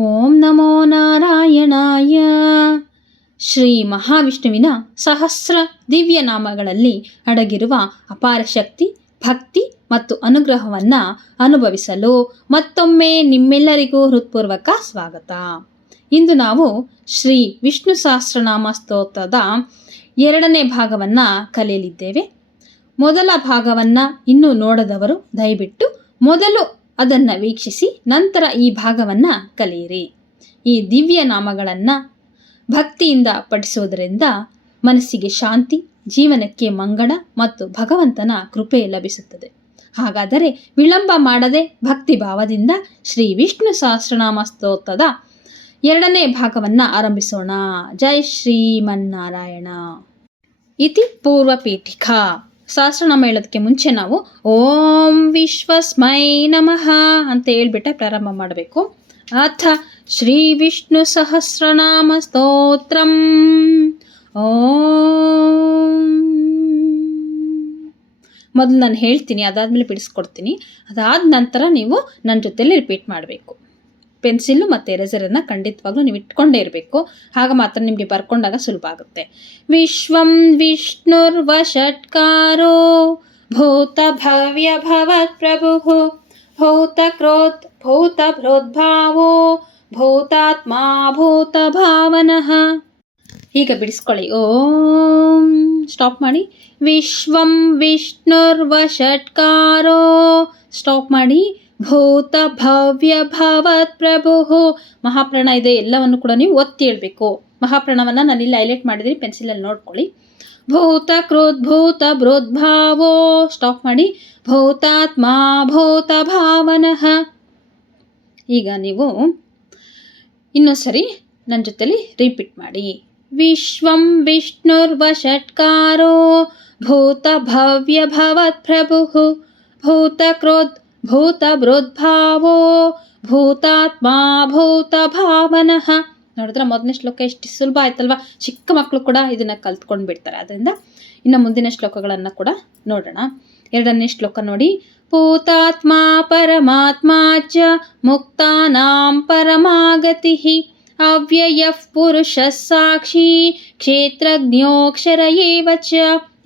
ಓಂ ನಮೋ ನಾರಾಯಣಾಯ. ಶ್ರೀ ಮಹಾವಿಷ್ಣುವಿನ ಸಹಸ್ರ ದಿವ್ಯ ನಾಮಗಳಲ್ಲಿ ಅಡಗಿರುವ ಅಪಾರ ಶಕ್ತಿ, ಭಕ್ತಿ ಮತ್ತು ಅನುಗ್ರಹವನ್ನು ಅನುಭವಿಸಲು ಮತ್ತೊಮ್ಮೆ ನಿಮ್ಮೆಲ್ಲರಿಗೂ ಹೃತ್ಪೂರ್ವಕ ಸ್ವಾಗತ. ಇಂದು ನಾವು ಶ್ರೀ ವಿಷ್ಣು ಸಹಸ್ರನಾಮ ಸ್ತೋತ್ರದ 2ನೇ ಭಾಗವನ್ನು ಕಲಿಯಲಿದ್ದೇವೆ. ಮೊದಲ ಭಾಗವನ್ನು ಇನ್ನೂ ನೋಡದವರು ದಯವಿಟ್ಟು ಮೊದಲು ಅದನ್ನು ವೀಕ್ಷಿಸಿ ನಂತರ ಈ ಭಾಗವನ್ನು ಕಲಿಯಿರಿ. ಈ ದಿವ್ಯ ನಾಮಗಳನ್ನು ಭಕ್ತಿಯಿಂದ ಪಠಿಸುವುದರಿಂದ ಮನಸ್ಸಿಗೆ ಶಾಂತಿ, ಜೀವನಕ್ಕೆ ಮಂಗಳ ಮತ್ತು ಭಗವಂತನ ಕೃಪೆ ಲಭಿಸುತ್ತದೆ. ಹಾಗಾದರೆ ವಿಳಂಬ ಮಾಡದೆ ಭಕ್ತಿ ಭಾವದಿಂದ ಶ್ರೀ ವಿಷ್ಣು ಸಹಸ್ರನಾಮ ಸ್ತೋತ್ರದ 2ನೇ ಭಾಗವನ್ನು ಆರಂಭಿಸೋಣ. ಜೈ ಶ್ರೀಮನ್ನಾರಾಯಣ. ಇತಿ ಪೂರ್ವ ಪೀಠಿಕಾ. ಸಹಸ್ರನಾಮ ಹೇಳೋದಕ್ಕೆ ಮುಂಚೆ ನಾವು ಓಂ ವಿಶ್ವಸ್ಮೈ ನಮಃ ಅಂತ ಹೇಳ್ಬಿಟ್ಟೆ ಪ್ರಾರಂಭ ಮಾಡಬೇಕು. ಅಥ ಶ್ರೀ ವಿಷ್ಣು ಸಹಸ್ರನಾಮ ಸ್ತೋತ್ರಂ. ಓಂ ಮೊದಲು ನಾನು ಹೇಳ್ತೀನಿ, ಅದಾದಮೇಲೆ ಬಿಡಿಸ್ಕೊಡ್ತೀನಿ. ಅದಾದ ನಂತರ ನೀವು ನನ್ನ ಜೊತೆಲಿ ರಿಪೀಟ್ ಮಾಡಬೇಕು. ಪೆನ್ಸಿಲ್ಲು ಮತ್ತು ಎರೇಸರನ್ನು ಖಂಡಿತವಾಗ್ಲೂ ನೀವು ಇಟ್ಕೊಂಡೇ ಇರಬೇಕು. ಆಗ ಮಾತ್ರ ನಿಮಗೆ ಬರ್ಕೊಂಡಾಗ ಸುಲಭ ಆಗುತ್ತೆ. ವಿಶ್ವಂ ವಿಷ್ಣುರ್ವಷಟ್ಕಾರೋ ಭೂತ ಭವ್ಯ ಭವತ್ ಪ್ರಭು ಭೂತ ಕ್ರೋತ್ ಭೂತ ಭೃದ್ಭಾವೋ ಭೂತಾತ್ಮ ಭೂತ ಭಾವನಃ. ಈಗ ಬಿಡಿಸ್ಕೊಳ್ಳಿ. ಓಂ ಸ್ಟಾಪ್ ಮಾಡಿ. ವಿಶ್ವಂ ವಿಷ್ಣುರ್ವಷಟ್ಕಾರೋ ಸ್ಟಾಪ್ ಮಾಡಿ. ಭೂತ ಭವ್ಯ ಭವತ್ ಪ್ರಭು. ಮಹಾಪ್ರಾಣ ಇದೆ, ಎಲ್ಲವನ್ನು ಕೂಡ ನೀವು ಒತ್ತಿ ಹೇಳ್ಬೇಕು. ಮಹಾಪ್ರಾಣವನ್ನು ನಾನಿಲ್ಲಿ ಹೈಲೈಟ್ ಮಾಡಿದ್ದೀನಿ, ಪೆನ್ಸಿಲಲ್ಲಿ ನೋಡ್ಕೊಳ್ಳಿ. ಭೂತ ಕ್ರೋತ್ ಭೂತ ಭೃದ್ಭಾವೋ ಸ್ಟಾಪ್ ಮಾಡಿ. ಭೂತಾತ್ಮ ಭೂತ ಭಾವನಃ. ಈಗ ನೀವು ಇನ್ನೊಂದ್ಸರಿ ನನ್ನ ಜೊತೆಲಿ ರಿಪೀಟ್ ಮಾಡಿ. ವಿಶ್ವಂ ವಿಷ್ಣುರ್ವಷಟ್ಕಾರೋ ಭೂತ ಭವ್ಯ ಭವತ್ ಪ್ರಭು ಭೂತ ಕ್ರೋತ್ ಭೂತ ಭೃದ್ಭಾವೋ ಭೂತಾತ್ಮ ಭೂತ ಭಾವನಃ. ನೋಡಿದ್ರೆ ಮೊದಲನೇ ಶ್ಲೋಕ ಎಷ್ಟು ಸುಲಭ ಆಯ್ತಲ್ವಾ? ಚಿಕ್ಕ ಮಕ್ಕಳು ಕೂಡ ಇದನ್ನು ಕಲ್ತ್ಕೊಂಡು ಬಿಡ್ತಾರೆ. ಅದರಿಂದ ಇನ್ನು ಮುಂದಿನ ಶ್ಲೋಕಗಳನ್ನು ಕೂಡ ನೋಡೋಣ. 2ನೇ ಶ್ಲೋಕ ನೋಡಿ. ಭೂತಾತ್ಮ ಪರಮಾತ್ಮ ಚ ಮುಕ್ತಾನಾಂ ಪರಮಾಗತಿ ಅವ್ಯಯಃ ಪುರುಷ ಸಾಕ್ಷಿ ಕ್ಷೇತ್ರಜ್ಞೋಕ್ಷರ ಏವ ಚ.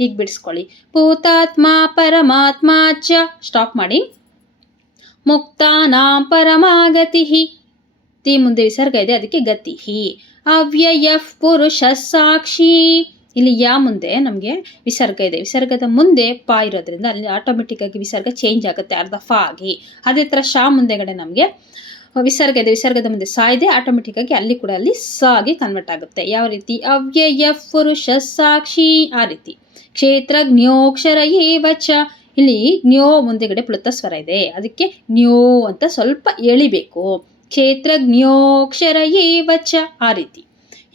ಈಗ ಬಿಡಿಸ್ಕೊಳ್ಳಿ. ಭೂತಾತ್ಮ ಪರಮಾತ್ಮ ಚ ಸ್ಟಾಪ್ ಮಾಡಿ. ಮುಕ್ತಾನಾಂ ಪರಮಾಗತಿ. ತಿ ಮುಂದೆ ವಿಸರ್ಗ ಇದೆ, ಅದಕ್ಕೆ ಗತಿ. ಅವ್ಯಯಃ ಪುರುಷ ಸಾಕ್ಷಿ. ಇಲ್ಲಿ ಯಾ ಮುಂದೆ ನಮಗೆ ವಿಸರ್ಗ ಇದೆ, ವಿಸರ್ಗದ ಮುಂದೆ ಪಾ ಇರೋದ್ರಿಂದ ಅಲ್ಲಿ ಆಟೋಮೆಟಿಕ್ ಆಗಿ ವಿಸರ್ಗ ಚೇಂಜ್ ಆಗುತ್ತೆ, ಅರ್ಧ ಫಾ ಆಗಿ. ಅದೇ ಥರ ಶಾ ಮುಂದೆಗಡೆ ನಮಗೆ ವಿಸರ್ಗ ಇದೆ, ವಿಸರ್ಗದ ಮುಂದೆ ಸಾ ಇದೆ, ಆಟೋಮೆಟಿಕ್ ಆಗಿ ಅಲ್ಲಿ ಕೂಡ ಅಲ್ಲಿ ಸ ಆಗಿ ಕನ್ವರ್ಟ್ ಆಗುತ್ತೆ. ಯಾವ ರೀತಿ? ಅವ್ಯಯಃ ಪುರುಷ ಸಾಕ್ಷಿ, ಆ ರೀತಿ. ಕ್ಷೇತ್ರಜ್ಞೋಕ್ಷರ ಏವ ಚ. ಇಲ್ಲಿ ಜ್ಞೋ ಮುಂದೆಗಡೆ ಪ್ಲುತ ಸ್ವರ ಇದೆ, ಅದಕ್ಕೆ ಜ್ಞೋ ಅಂತ ಸ್ವಲ್ಪ ಎಳಿಬೇಕು. ಕ್ಷೇತ್ರಜ್ಞೋಕ್ಷರ ಏವ ಚ, ಆ ರೀತಿ.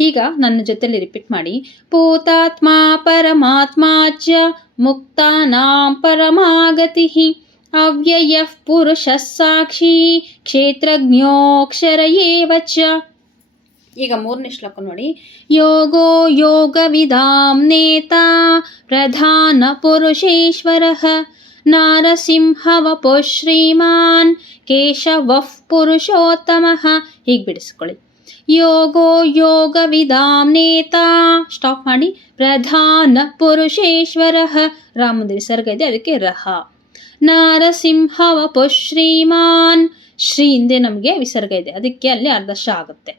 ಈಗ ನನ್ನ ಜೊತೆಲಿ ರಿಪೀಟ್ ಮಾಡಿ. ಭೂತಾತ್ಮ ಪರಮಾತ್ಮ ಚ ಮುಕ್ತಾನಾಂ ಪರಮಾಗತಿ ಅವ್ಯಯಃ ಪುರುಷ ಸಾಕ್ಷಿ ಕ್ಷೇತ್ರಜ್ಞೋಕ್ಷರ ಏವ ಚ. ಈಗ 3ನೇ ಶ್ಲೋಕ ನೋಡಿ. ಯೋಗೋ ಯೋಗವಿದಾಂ ನೇತಾ ಪ್ರಧಾನ ಪುರುಷೇಶ್ವರಃ ನಾರಸಿಂಹ ವಪುಃ ಶ್ರೀಮಾನ್ ಕೇಶವಃ ಪುರುಷೋತ್ತಮಃ. ಹೀಗೆ ಬಿಡಿಸ್ಕೊಳ್ಳಿ. ಯೋಗೋ ಯೋಗವಿದಾಂ ನೇತಾ ಸ್ಟಾಪ್ ಮಾಡಿ. ಪ್ರಧಾನ ಪುರುಷೇಶ್ವರಃ, ರಾ ಮುಂದೆ ವಿಸರ್ಗ ಇದೆ, ಅದಕ್ಕೆ ರಹ. ನಾರಸಿಂಹ ವಪುಃ ಶ್ರೀಮಾನ್, ಶ್ರೀ ಹಿಂದೆ ನಮಗೆ ವಿಸರ್ಗ ಇದೆ, ಅದಕ್ಕೆ ಅಲ್ಲಿ ಅರ್ಧ ಶ ಆಗುತ್ತೆ.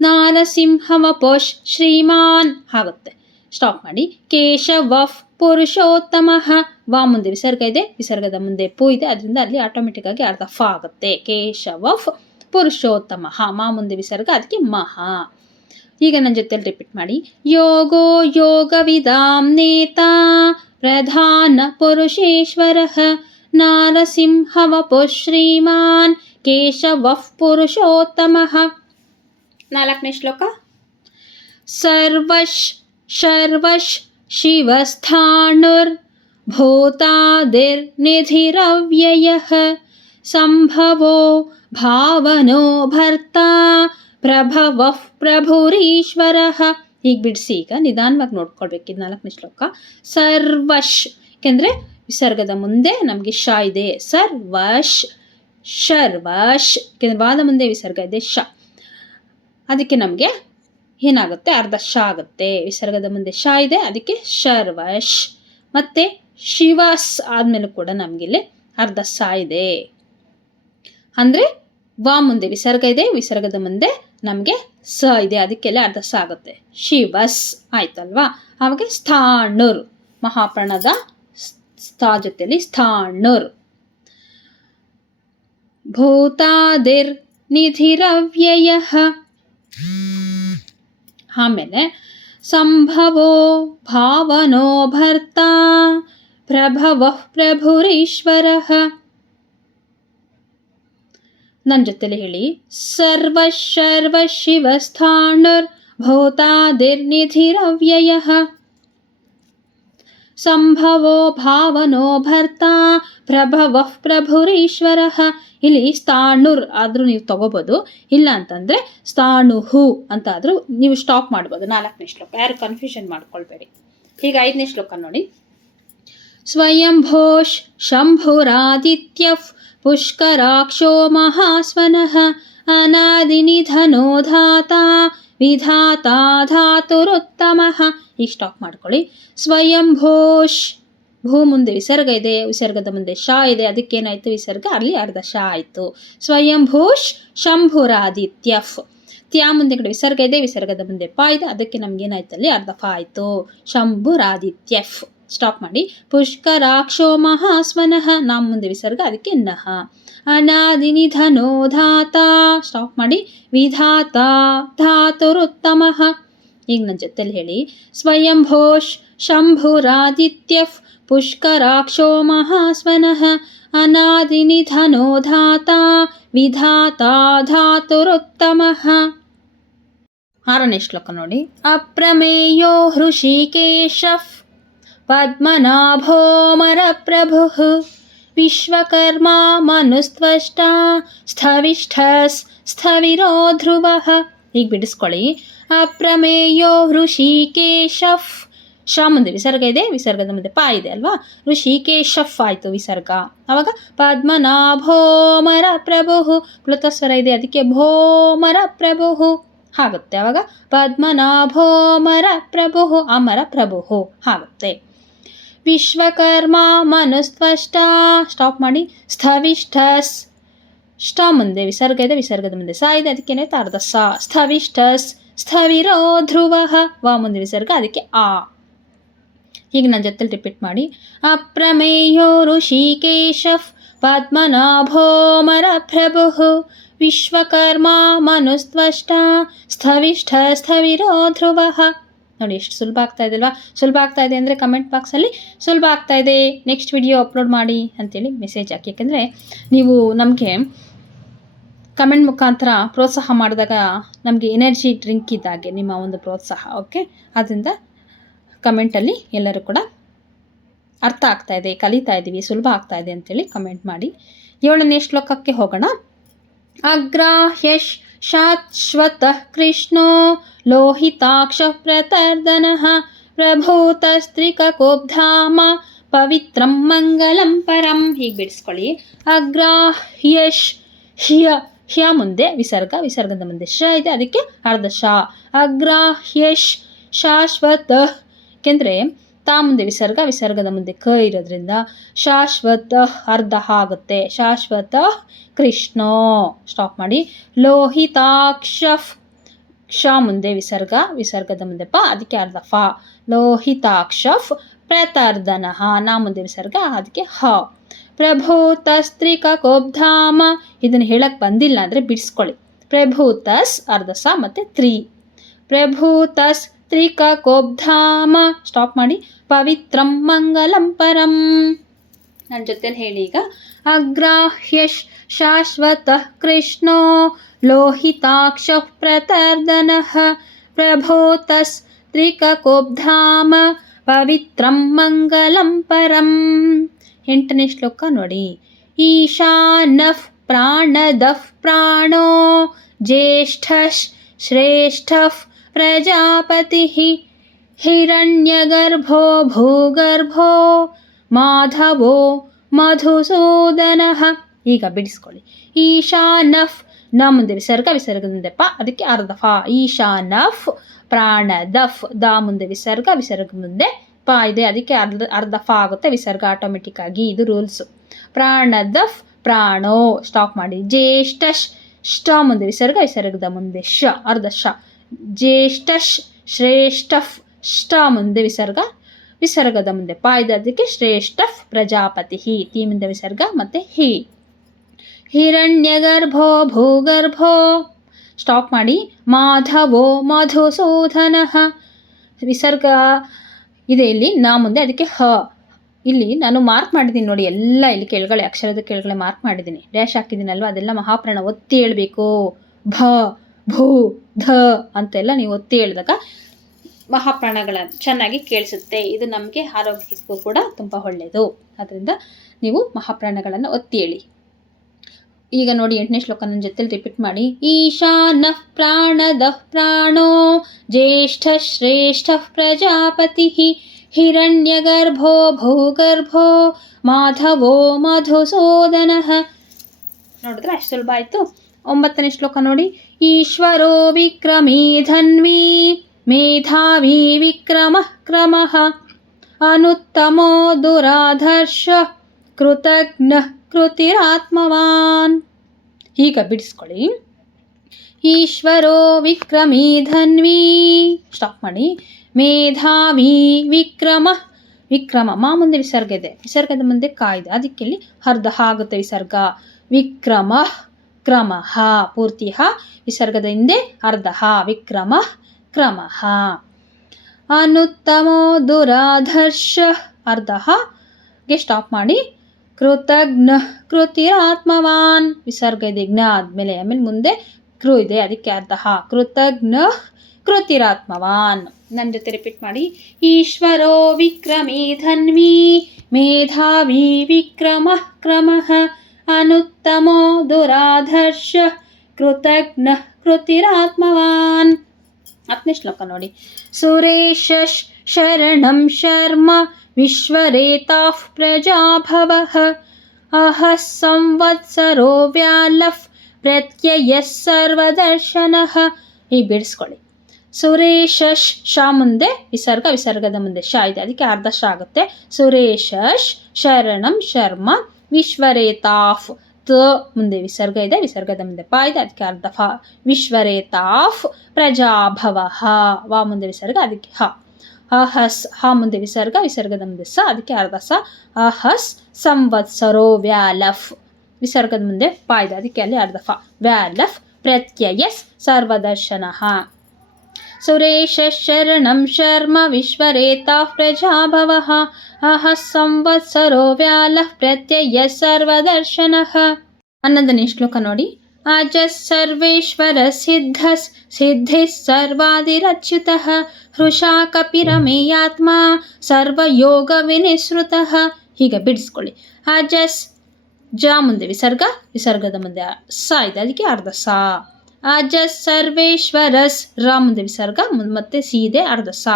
ನಾರಸಿಂಹ ವಪುಃ ಶ್ರೀಮಾನ್ ಆಗುತ್ತೆ, ಸ್ಟಾಪ್ ಮಾಡಿ. ಕೇಶವಃ ಪುರುಷೋತ್ತಮಃ, ವಾ ಮುಂದೆ ವಿಸರ್ಗ ಇದೆ, ವಿಸರ್ಗದ ಮುಂದೆ ಪೂ ಇದೆ, ಅದರಿಂದ ಅಲ್ಲಿ ಆಟೋಮೆಟಿಕ್ ಆಗಿ ಅರ್ಧ ಫ ಆಗುತ್ತೆ. ಕೇಶವಃ ಪುರುಷೋತ್ತಮಃ, ಮಾ ಮುಂದೆ ವಿಸರ್ಗ, ಅದಕ್ಕೆ ಮಹ. ಈಗ ನನ್ನ ಜೊತೆಲಿ ರಿಪೀಟ್ ಮಾಡಿ. ಯೋಗೋ ಯೋಗವಿದಾಂ ನೇತಾ ಪ್ರಧಾನ ಪುರುಷೇಶ್ವರಃ ನಾರಸಿಂಹ ವಪುಃ ಶ್ರೀಮಾನ್ ಕೇಶವಃ ಪುರುಷೋತ್ತಮಃ. 4ನೇ ಶ್ಲೋಕ. ಸರ್ವಶ್ ಶರ್ವಶ್ ಶಿವಸ್ಥಾಣುರ್ ಭೂತಾದಿರ್ನಿಧಿರವ್ಯಯಃ ಸಂಭವೋ ಭಾವನೋ ಭರ್ತಾ ಪ್ರಭವಃ ಪ್ರಭುರೀಶ್ವರಃ. ಈಗ ಬಿಡಿಸಿ, ಈಗ ನಿಧಾನವಾಗಿ ನೋಡ್ಕೊಳ್ಬೇಕು. ಇದು 4ನೇ ಶ್ಲೋಕ. ಸರ್ವಶ್, ಯಾಕೆಂದರೆ ವಿಸರ್ಗದ ಮುಂದೆ ನಮಗೆ ಶ ಇದೆ. ಸರ್ವಶ್ ಶರ್ವಶ್, ಯಾಕೆಂದರೆ ವಾದ ಮುಂದೆ ವಿಸರ್ಗ ಇದೆ ಶ. ಅದಕ್ಕೆ ನಮಗೆ ಏನಾಗುತ್ತೆ, ಅರ್ಧ ಶ ಆಗುತ್ತೆ. ವಿಸರ್ಗದ ಮುಂದೆ ಶ ಇದೆ, ಅದಕ್ಕೆ ಶರ್ವಶ್. ಮತ್ತು ಶಿವಸ್ ಆದಮೇಲೆ ಕೂಡ ನಮಗಿಲ್ಲಿ ಅರ್ಧ ಸ ಇದೆ. ಅಂದರೆ ವಾ ಮುಂದೆ ವಿಸರ್ಗ ಇದೆ, ವಿಸರ್ಗದ ಮುಂದೆ ನಮಗೆ ಸ ಇದೆ, ಅದಕ್ಕೆಲ್ಲ ಅರ್ಧ ಸ ಆಗುತ್ತೆ. ಶಿವಸ್ ಆಯ್ತಲ್ವಾ. ಆವಾಗ ಸ್ಥಾಣುರ್, ಮಹಾಪ್ರಾಣದ ಸ್ಥಾ ಜೊತೆಯಲ್ಲಿ ಸ್ಥಾಣುರ್. ಭೂತಾದಿರ್ ನಿಧಿರವ್ಯಯಃ. ಆಮೇಲೆ ಸಂಭವೋ ಭಾವನೋ ಭರ್ತ ಪ್ರಭವಃ ಪ್ರಭುರೀಶ್ವರಃ. ನನ್ನ ಜೊತೆಲಿ ಹೇಳಿ, ಸರ್ವ ಶರ್ವ ಶಿವ ಸ್ಥಾಣುರ್ ಭೂತಾದಿರ್ನಿಧಿರವ್ಯಯಃ. ಸಂಭವೋ ಭಾವನೋ ಭರ್ತ ಪ್ರಭವಃ ಪ್ರಭುರೀಶ್ವರಃ. ಇಲ್ಲಿ ಸ್ಥಾಣುರ್ ಆದರೂ ನೀವು ತಗೋಬೋದು, ಇಲ್ಲ ಅಂತಂದರೆ ಸ್ಥಾಣುಹು ಅಂತ ಆದರೂ ನೀವು ಸ್ಟಾಪ್ ಮಾಡ್ಬೋದು. 4ನೇ ಶ್ಲೋಕ, ಯಾರು ಕನ್ಫ್ಯೂಷನ್ ಮಾಡ್ಕೊಳ್ಬೇಡಿ. ಈಗ 5ನೇ ಶ್ಲೋಕ ನೋಡಿ. ಸ್ವಯಂಭೋಷ್ ಶಂಭುರಾದಿತ್ಯಃ ಪುಷ್ಕರಾಕ್ಷೋ ಮಹಾಸ್ವನಃ ಅನಾದಿನಿಧನೋ ಧಾತ ವಿಧಾತಾ ಧಾತುರುತ್ತಮಃ. ಈಗ ಸ್ಟಾಪ್ ಮಾಡ್ಕೊಳ್ಳಿ. ಸ್ವಯಂಭೋಷ್, ಭೂ ಮುಂದೆ ವಿಸರ್ಗ ಇದೆ, ವಿಸರ್ಗದ ಮುಂದೆ ಶ ಇದೆ, ಅದಕ್ಕೇನಾಯಿತು ವಿಸರ್ಗ, ಅಲ್ಲಿ ಅರ್ಧ ಶ ಆಯಿತು. ಸ್ವಯಂಭೂಷ್ ಶಂಭುರಾದಿತ್ಯಫ್. ತ್ಯಾ ಮುಂದೆ ಕಡೆ ವಿಸರ್ಗ ಇದೆ, ವಿಸರ್ಗದ ಮುಂದೆ ಪ ಇದೆ, ಅದಕ್ಕೆ ನಮ್ಗೇನಾಯ್ತು ಅಲ್ಲಿ ಅರ್ಧ ಫ ಆಯಿತು. ಶಂಭುರಾದಿತ್ಯಫ್. ಸ್ಟಾಪ್ ಮಾಡಿ. ಪುಷ್ಕರಾಕ್ಷೋ ಮಹಾಸ್ವನಃ, ನಾಮ್ ಮುಂದೆ ವಿಸರ್ಗ, ಅದಕ್ಕೆ ನಹ. ಅನಾದಿನಿಧನೋ ಧಾತ. ಸ್ಟಾಪ್ ಮಾಡಿ. ವಿಧಾತ ಧಾತುರುತ್ತಮಃ. ಈಗ ನನ್ನ ಜೊತೆಲಿ ಹೇಳಿ. ಸ್ವಯಂಭೋಷ್ ಶಂಭುರಾದಿತ್ಯಫ್ ಪುಷ್ಕರಾಕ್ಷೋ ಮಹಾಸ್ವನಃ ಅನಾದಿನಿಧನೋ ಧಾತ ವಿಧಾತ ಧಾತುರುತ್ತಮಃ. 6ನೇ ಶ್ಲೋಕ ನೋಡಿ. ಅಪ್ರಮೇಯೋ ಹೃಷಿಕೇಶಃ ಪದ್ಮನಾಭೋಮರಪ್ರಭುಃ ವಿಶ್ವಕರ್ಮ ಮನುಸ್ತ್ವಷ್ಟ ಸ್ಥವಿಷ್ಠಸ್ ಸ್ಥವಿರೋ ಧ್ರುವಃ. ಈಗ ಬಿಡಿಸ್ಕೊಳ್ಳಿ. ಅಪ್ರಮೇಯೋ ಹೃಷಿಕೇಶಃ. ಶ ಮುಂದೆ ವಿಸರ್ಗ ಇದೆ, ವಿಸರ್ಗದ ಮುಂದೆ ಪ ಇದೆ ಅಲ್ವಾ. ಋಷಿಕೇಶಫ್ ಆಯಿತು ವಿಸರ್ಗ. ಆವಾಗ ಪದ್ಮನಾಭೋಮರ ಪ್ರಭು, ಪ್ಲುತಸ್ವರ ಇದೆ, ಅದಕ್ಕೆ ಭೋಮರ ಪ್ರಭು ಆಗುತ್ತೆ. ಆವಾಗ ಪದ್ಮನಾಭೋಮರ ಪ್ರಭು, ಅಮರ ಪ್ರಭು ಆಗುತ್ತೆ. ವಿಶ್ವಕರ್ಮ ಮನುಸ್ತ್ವಷ್ಟ. ಸ್ಟಾಪ್ ಮಾಡಿ. ಸ್ಥವಿಷ್ಠಸ್. ಷ್ಟ ಮುಂದೆ ವಿಸರ್ಗ ಇದೆ, ವಿಸರ್ಗದ ಮುಂದೆ ಸ ಇದೆ, ಅದಕ್ಕೇನಾಯ್ತು ಅರ್ಧ ಸ. ಸ್ಥವಿಷ್ಠಸ್ ಸ್ಥವಿರೋ ಧ್ರುವಃ. ವಾ ಮುಂದೆ ವಿಸರ್ಗ, ಅದಕ್ಕೆ ಆ. ಈಗ ನನ್ನ ಜೊತೆಲಿ ರಿಪೀಟ್ ಮಾಡಿ. ಅಪ್ರಮೇಯೋ ಋಷಿಕೇಶಃ ಪದ್ಮನಾಭೋಮರ ಪ್ರಭುಃ ವಿಶ್ವಕರ್ಮ ಮನುಸ್ತ್ವಷ್ಟ ಸ್ಥವಿಷ್ಠ ಸ್ಥವಿರೋ ಧ್ರುವಃ. ನೋಡಿ ಎಷ್ಟು ಸುಲಭ ಆಗ್ತಾ ಇದೆ ಅಲ್ವಾ. ಸುಲಭ ಆಗ್ತಾ ಇದೆ ಅಂದರೆ ಕಮೆಂಟ್ ಬಾಕ್ಸಲ್ಲಿ ಸುಲಭ ಆಗ್ತಾ ಇದೆ, ನೆಕ್ಸ್ಟ್ ವಿಡಿಯೋ ಅಪ್ಲೋಡ್ ಮಾಡಿ ಅಂತೇಳಿ ಮೆಸೇಜ್ ಹಾಕಿ. ಯಾಕೆಂದರೆ ನೀವು ನಮಗೆ ಕಮೆಂಟ್ ಮುಖಾಂತರ ಪ್ರೋತ್ಸಾಹ ಮಾಡಿದಾಗ ನಮಗೆ ಎನರ್ಜಿ ಡ್ರಿಂಕ್ ಇದ್ದಾಗೆ ನಿಮ್ಮ ಒಂದು ಪ್ರೋತ್ಸಾಹ. ಓಕೆ, ಆದ್ದರಿಂದ ಕಮೆಂಟಲ್ಲಿ ಎಲ್ಲರೂ ಕೂಡ ಅರ್ಥ ಆಗ್ತಾ ಇದೆ, ಕಲಿತಾ ಇದ್ದೀವಿ, ಸುಲಭ ಆಗ್ತಾ ಇದೆ ಅಂತೇಳಿ ಕಮೆಂಟ್ ಮಾಡಿ. 7ನೇ ಶ್ಲೋಕಕ್ಕೆ ಹೋಗೋಣ. ಅಗ್ರಾಹ್ಯಶ್ ಶಾಶ್ವತಃ ಕೃಷ್ಣೋ ಲೋಹಿತಾಕ್ಷ ಪ್ರತರ್ದನಃ ಪ್ರಭೂತಸ್ತ್ರಿಕಕೋಬ್ಧಾಮ ಪವಿತ್ರಂ ಮಂಗಲಂ ಪರಂ. ಹೀಗೆ ಬಿಡಿಸ್ಕೊಳ್ಳಿ. ಅಗ್ರಾಹ್ಯಶ್ ಹ್ಯ, ಹ್ಯ ಮುಂದೆ ವಿಸರ್ಗ, ವಿಸರ್ಗದ ಮುಂದೆ ಶ ಇದೆ, ಅದಕ್ಕೆ ಅರ್ಧ ಶ. ಅಗ್ರಾಹ್ಯಶ್ ಶಾಶ್ವತ, ಏಕೆಂದರೆ ತಾ ಮುಂದೆ ವಿಸರ್ಗ, ವಿಸರ್ಗದ ಮುಂದೆ ಕ ಇರೋದ್ರಿಂದ ಶಾಶ್ವತ ಅರ್ಧ ಆಗುತ್ತೆ. ಶಾಶ್ವತ ಕೃಷ್ಣೋ. ಸ್ಟಾಪ್ ಮಾಡಿ. ಲೋಹಿತಾಕ್ಷ, ಕ್ಷ ಮುಂದೆ ವಿಸರ್ಗ, ವಿಸರ್ಗದ ಮುಂದೆ ಪ, ಅದಕ್ಕೆ ಅರ್ಧ ಫ. ಲೋಹಿತಾಕ್ಷ ಪ್ರತರ್ದನಃ, ನಾ ಮುಂದೆ ವಿಸರ್ಗ, ಅದಕ್ಕೆ ಹ. ಪ್ರಭೂತಸ್ತ್ರಿಕಕೋಬ್ಧಾಮ, ಇದನ್ನು ಹೇಳಕ್ಕೆ ಬಂದಿಲ್ಲ ಅಂದರೆ ಬಿಡಿಸ್ಕೊಳ್ಳಿ. ಪ್ರಭೂತಸ್ ಅರ್ಧ ಸ ಮತ್ತು ತ್ರಿ. ಪ್ರಭೂತಸ್ ತ್ರಿಕಕೋಬ್ಧಾಮ. ಸ್ಟಾಪ್ ಮಾಡಿ. ಪವಿತ್ರಂ ಮಂಗಲಂ ಪರಂ. ನನ್ನ ಜೊತೆಲಿ ಹೇಳಿ ಈಗ. ಅಗ್ರಾಹ್ಯಶ್ ಶಾಶ್ವತಃ ಕೃಷ್ಣೋ ಲೋಹಿತಾಕ್ಷ ಪ್ರತರ್ದನಃ ಪ್ರಭೂತಸ್ ತ್ರಿಕಕೋಬ್ಧಾಮ ಪವಿತ್ರಂ ಮಂಗಲಂ ಪರಂ. 8ನೇ ಶ್ಲೋಕ ನೋಡಿ. ಈಶಾನಃ ಪ್ರಾಣದಃ ಪ್ರಾಣೋ ಜ್ಯೇಷ್ಠಃ ಶ್ರೇಷ್ಠಃ ಪ್ರಜಾಪತಿಃ ಹಿರಣ್ಯಗರ್ಭೋ ಭೂಗರ್ಭೋ ಮಾಧವೋ ಮಧುಸೂದನಃ. ಈಗ ಬಿಡಿಸ್ಕೊಳ್ಳಿ. ಈಶಾನಃ ನ ಮುಂದೆ ವಿಸರ್ಗ, ವಿಸರ್ಗದ ಮುಂದೆ ಪ, ಅದಕ್ಕೆ ಅರ್ಧ ಫ. ಈಶಾನಫ್ ಪ್ರಾಣದಫ್. ದ ಮುಂದೆ ವಿಸರ್ಗ, ವಿಸರ್ಗ ಮುಂದೆ ಪ ಇದೆ, ಅದಕ್ಕೆ ಅರ್ಧ ಫ ಆಗುತ್ತೆ ವಿಸರ್ಗ ಆಟೋಮೆಟಿಕ್ ಆಗಿ. ಇದು ರೂಲ್ಸು. ಪ್ರಾಣದಫ್ ಪ್ರಾಣೋ. ಸ್ಟಾಪ್ ಮಾಡಿ. ಜ್ಯೇಷ್ಠಶ್ ಷ್ಟ ಮುಂದೆ ವಿಸರ್ಗ, ವಿಸರ್ಗದ ಮುಂದೆ ಶ, ಅರ್ಧ ಶ. ಜ್ಯೇಷ್ಠಶ್ ಶ್ರೇಷ್ಠಫ್ ಷ್ಟ ಮುಂದೆ ವಿಸರ್ಗ, ವಿಸರ್ಗದ ಮುಂದೆ ಪ ಇದೆ, ಅದಕ್ಕೆ ಶ್ರೇಷ್ಠಫ್ ಪ್ರಜಾಪತಿ. ತಿ ಮುಂದೆ ವಿಸರ್ಗ ಮತ್ತೆ ಹಿ. ಹಿರಣ್ಯಗರ್ಭೋ ಭೂಗರ್ಭೋ. ಸ್ಟಾಪ್ ಮಾಡಿ. ಮಾಧವೋ ಮಧುಸೂದನ. ವಿಸರ್ಗ ಇದೆ ಇಲ್ಲಿ ನ ಮುಂದೆ, ಅದಕ್ಕೆ ಹ. ಇಲ್ಲಿ ನಾನು ಮಾರ್ಕ್ ಮಾಡಿದ್ದೀನಿ ನೋಡಿ, ಎಲ್ಲ ಇಲ್ಲಿ ಕೆಳಗಡೆ ಅಕ್ಷರದ ಕೆಳಗಡೆ ಮಾರ್ಕ್ ಮಾಡಿದ್ದೀನಿ, ಡ್ಯಾಶ್ ಹಾಕಿದ್ದೀನಲ್ವ, ಅದೆಲ್ಲ ಮಹಾಪ್ರಾಣ ಒತ್ತಿ ಹೇಳ್ಬೇಕು. ಭ ಭೂ ಧ ಅಂತೆಲ್ಲ ನೀವು ಒತ್ತಿ ಹೇಳಿದಾಗ ಮಹಾಪ್ರಾಣಗಳ ಚೆನ್ನಾಗಿ ಕೇಳಿಸುತ್ತೆ. ಇದು ನಮಗೆ ಆರೋಗ್ಯಕ್ಕೂ ಕೂಡ ತುಂಬ ಒಳ್ಳೆಯದು. ಅದರಿಂದ ನೀವು ಮಹಾಪ್ರಾಣಗಳನ್ನು ಒತ್ತಿ ಹೇಳಿ. ಈಗ ನೋಡಿ 8ನೇ ಶ್ಲೋಕ ನನ್ನ ಜೊತೆಲಿ ರಿಪೀಟ್ ಮಾಡಿ. ಈಶಾನಃ ಪ್ರಾಣದಃ ಪ್ರಾಣೋ ಜ್ಯೇಷ್ಠ ಶ್ರೇಷ್ಠ ಪ್ರಜಾಪತಿ ಹಿರಣ್ಯಗರ್ಭೋ ಭೂಗರ್ಭೋ ಮಾಧವೋ ಮಧುಸೂದನ. ನೋಡಿದ್ರೆ ಅಷ್ಟು ಸುಲಭ ಆಯಿತು. 9ನೇ ಶ್ಲೋಕ ನೋಡಿ. ಈಶ್ವರೋ ವಿಕ್ರಮೀ ಧನ್ವಿ ಮೇಧಾವಿ ವಿಕ್ರಮ ಕ್ರಮಃ ಅನುತ್ತಮೋ ದುರಾಧರ್ಷ ಕೃತಜ್ಞ ಕೃತಿರಾತ್ಮವಾನ್. ಈಗ ಬಿಡಿಸ್ಕೊಳ್ಳಿ. ಈಶ್ವರೋ ವಿಕ್ರಮೀ ಧನ್ವಿ. ಸ್ಟಾಪ್ ಮಾಡಿ. ಮೇಧಾವಿ ವಿಕ್ರಮ. ವಿಕ್ರಮ ಮಾ ಮುಂದೆ ವಿಸರ್ಗ ಇದೆ, ವಿಸರ್ಗದ ಮುಂದೆ ಕ ಇದೆ, ಅದಕ್ಕೆ ಇಲ್ಲಿ ಅರ್ಧ ಆಗುತ್ತೆ ವಿಸರ್ಗ. ವಿಕ್ರಮ ಕ್ರಮ ಪೂರ್ತಿ ಹ, ವಿಸರ್ಗದ ಹಿಂದೆ ಅರ್ಧ ಹ. ವಿಕ್ರಮ ಕ್ರಮ. ಅನುತ್ತಮೋ ದುರಾಧರ್ಷ ಅರ್ಧ ಗೆ ಸ್ಟಾಪ್ ಮಾಡಿ. ಕೃತಜ್ಞ ಕೃತಿರಾತ್ಮವಾನ್. ವಿಸರ್ಗ ಇದೆ ಜ್ಞ ಆದಮೇಲೆ, ಆಮೇಲೆ ಮುಂದೆ ಕೃ ಇದೆ, ಅದಕ್ಕೆ ಅರ್ಧ ಹ. ಕೃತಜ್ಞ ಕೃತಿರಾತ್ಮವಾನ್. ನನ್ನ ಜೊತೆ ರಿಪೀಟ್ ಮಾಡಿ. ಈಶ್ವರೋ ವಿಕ್ರಮೀ ಧನ್ವಿ ಮೇಧಾವಿ ವಿಕ್ರಮ ಕ್ರಮಃ ಅನುತ್ತಮೋ ದುರಾಧರ್ಷ ಕೃತಜ್ಞ ಕೃತಿರಾತ್ಮವಾನ್. 10ನೇ ಶ್ಲೋಕ ನೋಡಿ. ಸುರೇಶ ಶರಣಂ ಶರ್ಮ ವಿಶ್ವರೇತಾಃ ಪ್ರಜಾಭವಃ ಅಹಃ ಸಂವತ್ಸರೋ ವ್ಯಾಲಫ್ ಪ್ರತ್ಯಯಃ ಸರ್ವದರ್ಶನಃ. ಈಗ ಬಿಡಿಸ್ಕೊಳ್ಳಿ. ಸುರೇಶ ಶ ಮುಂದೆ ವಿಸರ್ಗ, ವಿಸರ್ಗದ ಮುಂದೆ ಶ ಇದೆ, ಅದಕ್ಕೆ ಅರ್ಧ ಶ ಆಗುತ್ತೆ. ಸುರೇಶಶ್ ಶರಣಂ ಶರ್ಮ ವಿಶ್ವರೇತಾಫ್. ತ ಮುಂದೆ ವಿಸರ್ಗ ಇದೆ, ವಿಸರ್ಗದ ಮುಂದೆ ಪ ಇದೆ, ಅದಕ್ಕೆ ಅರ್ಧ ಫ. ವಿಶ್ವರೇತಾಫ್ ಪ್ರಜಾಭವಃ. ವ ಮುಂದೆ ವಿಸರ್ಗ, ಅದಕ್ಕೆ ಹ. ಅಹಸ್ ಹ ಮುಂದೆ ವಿಸರ್ಗ, ವಿಸರ್ಗದ ಮುಂದೆ ಸ, ಅದಕ್ಕೆ ಅರ್ಧ ಸ. ಅಹಸ್ ಸಂವತ್ಸರೋ ವ್ಯಾಲಫ್. ವಿಸರ್ಗದ ಮುಂದೆ ಪ ಇದೆ, ಅದಕ್ಕೆ ಅಲ್ಲಿ ಅರ್ಧ ಫ. ವ್ಯಾಲಫ್ ಪ್ರತ್ಯಯಸ್ ಸರ್ವದರ್ಶನಃ. ಸುರೇಶ ಶರಣಂ ಶರ್ಮ ವಿಶ್ವರೇತಾಃ ಪ್ರಜಾಭವಃ ಅಹಃ ಸಂವತ್ಸರೋ ವ್ಯಾಲಃ ಪ್ರತ್ಯಯಃ ಸರ್ವದರ್ಶನಃ. 11ನೇ ಶ್ಲೋಕ ನೋಡಿ. ಅಜಸ್ ಸರ್ವೇಶ್ವರ ಸಿದ್ಧಸ್ ಸಿದ್ಧಿಸ್ ಸರ್ವಾದಿರಚ್ಯುತಃ ಹೃಷಾ ಕಪಿರಮೇಯಾತ್ಮ ಸರ್ವಯೋಗ ವಿನಿಸೃತಃ. ಹೀಗೆ ಬಿಡಿಸ್ಕೊಳ್ಳಿ. ಅಜಸ್ ಜ ಮುಂದೆ ವಿಸರ್ಗ, ವಿಸರ್ಗದ ಮುಂದೆ ಸ ಇದೆ, ಅದಕ್ಕೆ ಅರ್ಧ ಸ. ಅಜಸ್ ಸರ್ವೇಶ್ವರಸ್ ರ ಮುಂದೆ ವಿಸರ್ಗ, ಮತ್ತೆ ಸಿ ಇದೆ, ಅರ್ಧ ಸ.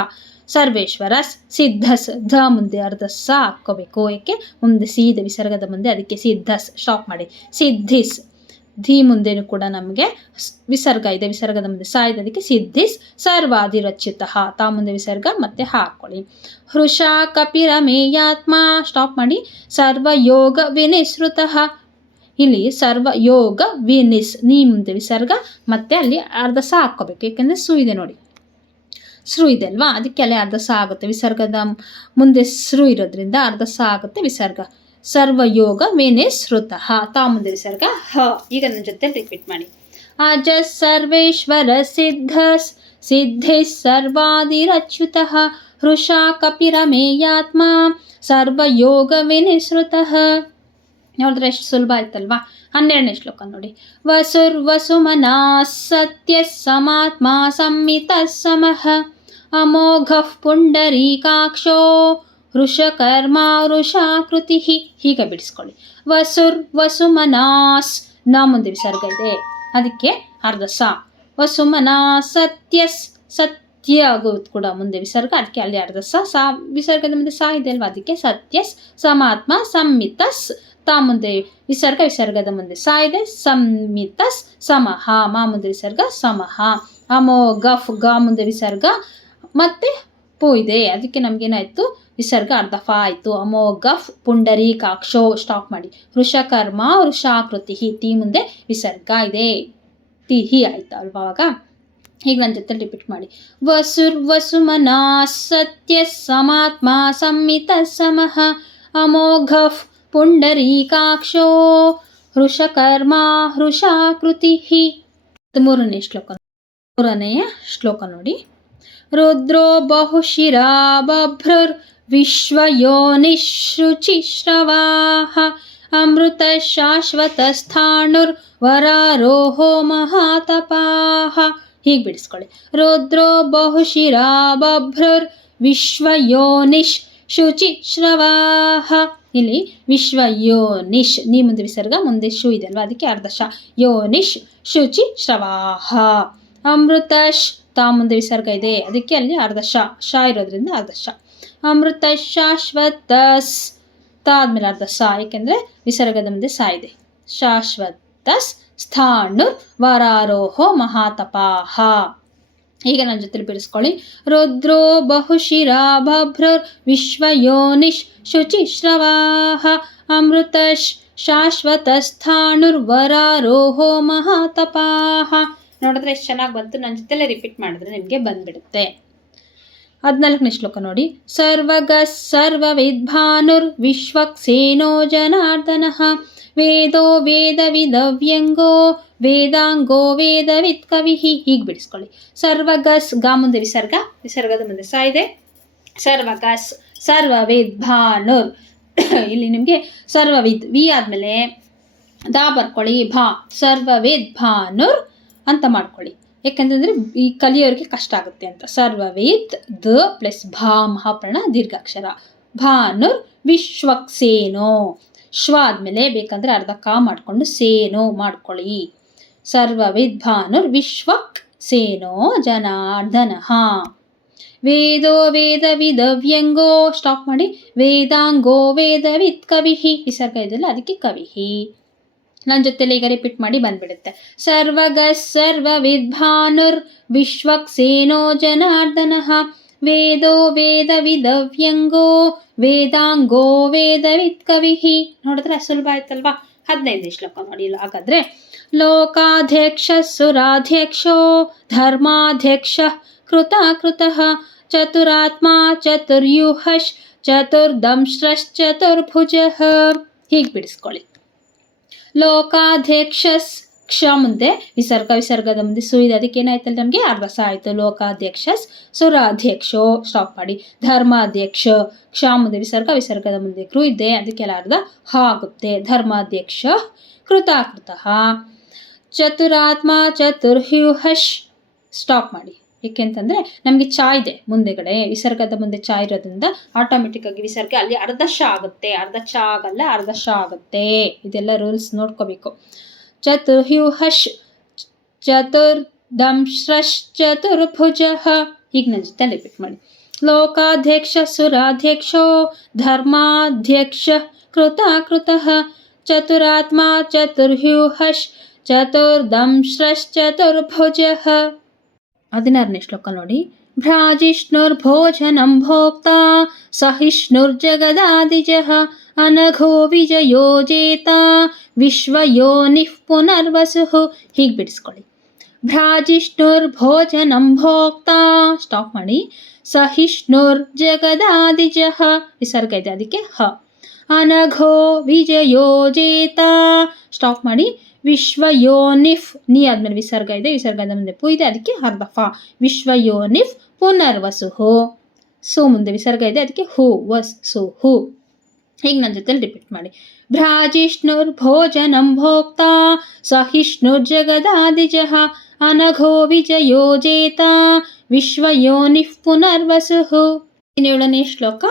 ಸರ್ವೇಶ್ವರಸ್ ಸಿದ್ಧಸ್ ಧ ಮುಂದೆ ಅರ್ಧ ಸ ಹಾಕ್ಕೋಬೇಕು, ಯಾಕೆ ಮುಂದೆ ಸಿ ಇದೆ ವಿಸರ್ಗದ ಮುಂದೆ, ಅದಕ್ಕೆ ಸಿದ್ಧಸ್. ಸ್ಟಾಪ್ ಮಾಡಿ. ಸಿದ್ಧಿಸ್ ಧಿ ಮುಂದೆನೂ ಕೂಡ ನಮಗೆ ವಿಸರ್ಗ ಇದೆ, ವಿಸರ್ಗದ ಮುಂದೆ ಸ ಇದೆ, ಅದಕ್ಕೆ ಸಿದ್ಧಿಸ್ ಸರ್ವಾದಿರಚ್ಯುತಃ. ತಾ ಮುಂದೆ ವಿಸರ್ಗ ಮತ್ತೆ ಹಾಕೊಳ್ಳಿ. ಹೃಷಾ ಕಪಿರಮೇಯಾತ್ಮ. ಸ್ಟಾಪ್ ಮಾಡಿ. ಸರ್ವಯೋಗ ವಿನಿಸೃತಃ. ಇಲ್ಲಿ ಸರ್ವ ಯೋಗ ವಿನಿಸ್ ನೀ ಮುಂದೆ ವಿಸರ್ಗ, ಮತ್ತೆ ಅಲ್ಲಿ ಅರ್ಧ ಸ ಹಾಕ್ಕೋಬೇಕು, ಯಾಕೆಂದರೆ ಸು ಇದೆ ನೋಡಿ, ಸೃ ಇದೆ ಅಲ್ವಾ, ಅದಕ್ಕೆ ಅಲ್ಲಿ ಅರ್ಧ ಸ ಆಗುತ್ತೆ. ವಿಸರ್ಗದ ಮುಂದೆ ಸೃ ಇರೋದ್ರಿಂದ ಅರ್ಧ ಸ ಆಗುತ್ತೆ ವಿಸರ್ಗ. ಸರ್ವಯೋಗ ವಿನಿಸೃತಃ. ತಾ ಮುಂದೆ ವಿಸರ್ಗ ಹ. ಈಗ ನನ್ನ ಜೊತೆ ರಿಪೀಟ್ ಮಾಡಿ. ಅಜಸ್ ಸರ್ವೇಶ್ವರ ಸಿದ್ಧಸ್ ಸಿದ್ಧಿಸ್ ಸರ್ವಾದಿರಚ್ಯುತಃ ಹೃಷಾ ಕಪಿರಮೇಯಾತ್ಮ ಸರ್ವಯೋಗ ವಿನಿಸೃತಃ. ನೋಡಿದ್ರೆ ಎಷ್ಟು ಸುಲಭ ಆಯ್ತಲ್ವಾ. 12ನೇ ಶ್ಲೋಕ ನೋಡಿ. ವಸುರ್ ವಸುಮನಾ ಸತ್ಯ ಸಮಾತ್ಮ ಸಂಮಿತ ಸಮಃ ಅಮೋಘಃ ಪುಂಡರೀಕಾಕ್ಷೋ ವೃಷಕರ್ಮ ವೃಷಾಕೃತಿ. ಹೀಗೆ ಬಿಡಿಸ್ಕೊಳ್ಳಿ. ವಸುರ್ ವಸುಮನಾಸ್ ನ ಮುಂದೆ ವಿಸರ್ಗ ಇದೆ, ಅದಕ್ಕೆ ಅರ್ಧ ಸ. ವಸುಮನಾ ಸತ್ಯಸ್ ಸತ್ಯ ಆಗೋದು ಕೂಡ ಮುಂದೆ ವಿಸರ್ಗ, ಅದಕ್ಕೆ ಅಲ್ಲಿ ಅರ್ಧ ಸ. ಸ ವಿಸರ್ಗದ ಮುಂದೆ ಸ ಇದೆ ಅಲ್ವಾ, ಅದಕ್ಕೆ ಸತ್ಯಸ್ ಸಮಾತ್ಮ ಸಂಮಿತಸ್ ತಾ ಮುಂದೆ ವಿಸರ್ಗ, ವಿಸರ್ಗದ ಮುಂದೆ ಸಾ ಇದೆ. ಸಂಮಿತಸ್ ಸಮಹ, ಮಾ ಮುಂದೆ ವಿಸರ್ಗ ಸಮಹ. ಅಮೋಘಫ್, ಗ ಮುಂದೆ ವಿಸರ್ಗ ಮತ್ತೆ ಪೂ ಇದೆ, ಅದಕ್ಕೆ ನಮ್ಗೇನಾಯ್ತು ವಿಸರ್ಗ ಅರ್ಧ ಫಾ ಆಯಿತು. ಅಮೋಘಫ್ ಪುಂಡರೀಕಾಕ್ಷೋ, ಸ್ಟಾಪ್ ಮಾಡಿ. ವೃಷಕರ್ಮ ವೃಷಾಕೃತಿ, ತಿ ಮುಂದೆ ವಿಸರ್ಗ ಇದೆ, ತಿ ಹಿ ಆಯ್ತು ಅಲ್ವಾ ಅವಾಗ. ಈಗ ನನ್ನ ಜೊತೆ ರಿಪೀಟ್ ಮಾಡಿ. ವಸುರ್ ವಸುಮನಾ ಸತ್ಯ ಸಮಾತ್ಮ ಸಂಮಿತ ಸಮಃ ಅಮೋಘಫ್ ಪುಂಡರೀಕಾಕ್ಷೋ ವೃಷಕರ್ಮ ವೃಷಾಕೃತಿ. ಮೂರನೆಯ ಶ್ಲೋಕ ನೋಡಿ. ರುದ್ರೋ ಬಹುಶಿರಾ ಬಭ್ರುರ್ ವಿಶ್ವಯೋನಿಶುಚಿಶ್ರವಾಹ ಅಮೃತ ಶಾಶ್ವತ ಸ್ಥಾಣುರ್ ವರಾರೋಹೋ ಮಹಾತಪಾಹ. ಹೀಗೆ ಬಿಡಿಸ್ಕೊಳ್ಳಿ. ರುದ್ರೋ ಬಹುಶಿರಾ ಬಭ್ರುರ್ ವಿಶ್ವಯೋನಿಶ್ ಶುಚಿಶ್ರವಾಹ. ಇಲ್ಲಿ ವಿಶ್ವಯೋನಿಶ್, ನೀ ಮುಂದೆ ವಿಸರ್ಗ ಮುಂದೆ ಶು ಇದೆ ಅಲ್ವಾ, ಅದಕ್ಕೆ ಅರ್ಧ ಶ. ಯೋನಿಶ್ ಶುಚಿ ಶ್ರವಾಹ. ಅಮೃತಶ್, ತಾ ಮುಂದೆ ವಿಸರ್ಗ ಇದೆ, ಅದಕ್ಕೆ ಅಲ್ಲಿ ಅರ್ಧ ಶ ಇರೋದ್ರಿಂದ ಅರ್ಧ ಶ. ಅಮೃತ ಶಾಶ್ವತಸ್, ತಾ ಆದ್ಮೇಲೆ ಅರ್ಧ ಸ, ಯಾಕೆಂದ್ರೆ ವಿಸರ್ಗದ ಮುಂದೆ ಸ ಇದೆ. ಶಾಶ್ವತಸ್ ಸ್ಥಾಣು ವರಾರೋಹೋ ಮಹಾತಪಾಹ. ಈಗ ನನ್ನ ಜೊತೆ ಬಿಡಿಸ್ಕೊಳ್ಳಿ. ರುದ್ರೋ ಬಹುಶಿರಾ ಬಭ್ರುರ್ ವಿಶ್ವಯೋನಿಶ್ ಶುಚಿಶ್ರವಾಹ ಅಮೃತ ಶಾಶ್ವತ ಸ್ಥಾಣುರ್ ವರಾರೋಹೋ ಮಹಾತಪಾಹ. ನೋಡಿದ್ರೆ ಎಷ್ಟು ಚೆನ್ನಾಗಿ ಬಂತು. ನನ್ನ ಜೊತೆಲೆ ರಿಪೀಟ್ ಮಾಡಿದ್ರೆ ನಿಮಗೆ ಬಂದ್ಬಿಡುತ್ತೆ. 14ನೇ ಶ್ಲೋಕ ನೋಡಿ. ಸರ್ವಗ ಸರ್ವವಿದ್ಭಾನುರ್ ವಿಶ್ವಕ್ಸೇನೋ ಜನಾರ್ದನಃ ವೇದೋ ವೇದವಿದವ್ಯಂಗೋ ವೇದಾಂಗೋ ವೇದವಿತ್ ಕವಿಃ. ಹೀಗೆ ಬಿಡಿಸ್ಕೊಳ್ಳಿ. ಸರ್ವಗಸ್, ಗಾ ಮುಂದೆ ವಿಸರ್ಗ, ವಿಸರ್ಗದ ಮುಂದೆ ಸ ಇದೆ. ಸರ್ವಗಸ್ ಸರ್ವವಿದ್ ಭಾನುರ್, ಇಲ್ಲಿ ನಿಮಗೆ ಸರ್ವವಿದ್ ವಿ ಆದಮೇಲೆ ದಾ ಬರ್ಕೊಳ್ಳಿ, ಭಾ. ಸರ್ವವಿದ್ ಭಾನುರ್ ಅಂತ ಮಾಡ್ಕೊಳ್ಳಿ, ಯಾಕಂತಂದರೆ ಈ ಕಲಿಯೋರಿಗೆ ಕಷ್ಟ ಆಗುತ್ತೆ ಅಂತ. ಸರ್ವವೇದ್ ದ ಪ್ಲಸ್ ಭಾ ಮಹಾಪ್ರಾಣ ದೀರ್ಘಾಕ್ಷರ. ಭಾನುರ್ ವಿಶ್ವಕ್ಸೇನೋ, ಶ್ವ ಆದಮೇಲೆ ಬೇಕಂದರೆ ಅರ್ಧ ಕಾ ಮಾಡಿಕೊಂಡು ಸೇನೋ ಮಾಡ್ಕೊಳ್ಳಿ. ಸರ್ವವಿದ್ ಭಾನುರ್ ವಿಶ್ವಕ್ ಸೇನೋ ಜನಾರ್ದನಃ ವೇದೋ ವೇದವಿದವ್ಯಂಗೋ, ಸ್ಟಾಪ್ ಮಾಡಿ. ವೇದಾಂಗೋ ವೇದವಿತ್ ಕವಿಃ, ವಿಸರ್ಗ ಇದೆಯಲ್ಲ ಅದಕ್ಕೆ ಕವಿಃ. ನನ್ನ ಜೊತೆಲಿ ಈಗ ರಿಪೀಟ್ ಮಾಡಿ ಬಂದ್ಬಿಡುತ್ತೆ. ಸರ್ವಗ ಸರ್ವವಿದ್ ಭಾನುರ್ ವಿಶ್ವಕ್ಸೇನೋ ಜನಾರ್ದನಃ ವೇದೋ ವೇದವಿದವ್ಯಂಗೋ ವೇದಾಂಗೋ ವೇದವಿತ್ ಕವಿಃ. ನೋಡಿದ್ರೆ ಸುಲಭ ಆಯ್ತಲ್ವಾ. 15ನೇ ಶ್ಲೋಕ ನೋಡಿ. ಹಾಗಾದ್ರೆ ಲೋಕಾಧ್ಯಕ್ಷ ಸುರಾಧ್ಯಕ್ಷೋ ಧರ್ಮಾಧ್ಯಕ್ಷ ಕೃತಾಕೃತಃ ಚತುರಾತ್ಮ ಚತುರ್ಯೂಹಶ್ ಚತುರ್ದಂಶ್ರಶ್ಚತುರ್ಭುಜಃ. ಹೀಗೆ ಬಿಡಿಸ್ಕೊಳ್ಳಿ. ಲೋಕಾಧ್ಯಕ್ಷ, ಕ್ಷ ಮುಂದೆ ವಿಸರ್ಗ, ವಿಸರ್ಗದ ಮುಂದೆ ಸು ಇದೆ, ಅದಕ್ಕೆ ಏನಾಯ್ತಲ್ಲ ನಮಗೆ ಅರ್ಧ ಸ ಆಯಿತು. ಲೋಕಾಧ್ಯಕ್ಷ ಸುರಾಧ್ಯಕ್ಷೋ, ಸ್ಟಾಪ್ ಮಾಡಿ. ಧರ್ಮಾಧ್ಯಕ್ಷ, ಕ್ಷ ಮುಂದೆ ವಿಸರ್ಗ, ವಿಸರ್ಗದ ಮುಂದೆ ಕೃ ಇದೆ, ಅದಕ್ಕೆಲ್ಲ ಅರ್ಧ ಹ ಆಗುತ್ತೆ. ಧರ್ಮಾಧ್ಯಕ್ಷ ಕೃತಾಕೃತಃ ಚತುರಾತ್ಮ ಚತುರ್ಹ್ಯೂಹಶ್, ಸ್ಟಾಪ್ ಮಾಡಿ. ಏಕೆಂತಂದರೆ ನಮಗೆ ಚಾ ಇದೆ ಮುಂದೆಗಡೆ, ವಿಸರ್ಗದ ಮುಂದೆ ಚಾ ಇರೋದ್ರಿಂದ ಆಟೋಮೆಟಿಕ್ ಆಗಿ ವಿಸರ್ಗ ಅಲ್ಲಿ ಅರ್ಧ ಶ ಆಗುತ್ತೆ, ಅರ್ಧ ಚ ಆಗಲ್ಲ, ಅರ್ಧ ಶ ಆಗುತ್ತೆ. ಇದೆಲ್ಲ ರೂಲ್ಸ್ ನೋಡ್ಕೋಬೇಕು. ಚತುರ್ಹ್ಯೂಹಶ್ ಚತುರ್ದಂಶ್ರಶ್ ಚತುರ್ಭುಜಃ. ಈಗ ನನ್ನ ಜೊತೆ ರಿಪೀಟ್ ಮಾಡಿ. ಲೋಕಾಧ್ಯಕ್ಷ ಸುರಾಧ್ಯಕ್ಷೋ ಧರ್ಮಾಧ್ಯಕ್ಷ ಕೃತಾಕೃತಃ ಚತುರಾತ್ಮ ಚತುರ್ಹ್ಯೂಹಶ್ ಚತುರ್ದಂಶ್ರಶ್ಚತುರ್ಭುಜಃ. 16ನೇ ಶ್ಲೋಕ ನೋಡಿ. ಭ್ರಾಜಿಷ್ಣುರ್ಭೋಜನಂ ಭೋಕ್ತಾ ಸಹಿಷ್ಣುರ್ಜಗದಾದಿಜಃ ಅನಘೋ ವಿಜಯೋಜೇತ ವಿಶ್ವಯೋನಿಃ ಪುನರ್ವಸುಃ. ಹೀಗೆ ಬಿಡಿಸ್ಕೊಳ್ಳಿ. ಭ್ರಾಜಿಷ್ಣುರ್ಭೋಜನಂ ಭೋಕ್ತಾ, ಸ್ಟಾಪ್ ಮಾಡಿ. ಸಹಿಷ್ಣುರ್ಜಗದಾದಿಜಃ, ವಿಸರ್ಗ ಇದೆ ಅದಕ್ಕೆ ಹ. ಅನಘೋ ವಿಜಯೋಜೇತ, ಸ್ಟಾಪ್ ಮಾಡಿ. ವಿಶ್ವಯೋನಿಫ್, ನೀ ಆದ್ಮೇಲೆ ವಿಸರ್ಗ ಇದೆ, ವಿಸರ್ಗದ ಮುಂದೆ ಪು ಇದೆ, ಅದಕ್ಕೆ ಅರ್ಧ ಫ. ವಿಶ್ವಯೋನಿಫ್ ಪುನರ್ವಸುಹು, ಸು ಮುಂದೆ ವಿಸರ್ಗ ಇದೆ, ಅದಕ್ಕೆ ಹು ವಸ್ ಸು ಹು. ಈಗ ನನ್ನ ಜೊತೆ ರಿಪೀಟ್ ಮಾಡಿ. ಭ್ರಾಜಿಷ್ಣುರ್ ಭೋಜನಂ ಭೋಕ್ತಾ ಸಹಿಷ್ಣುರ್ಜಗದಾದಿಜಃ ಅನಘೋ ವಿಜಯೋಜೇತ ವಿಶ್ವಯೋನಿಃ ಪುನರ್ವಸುಹು. 17ನೇ ಶ್ಲೋಕ.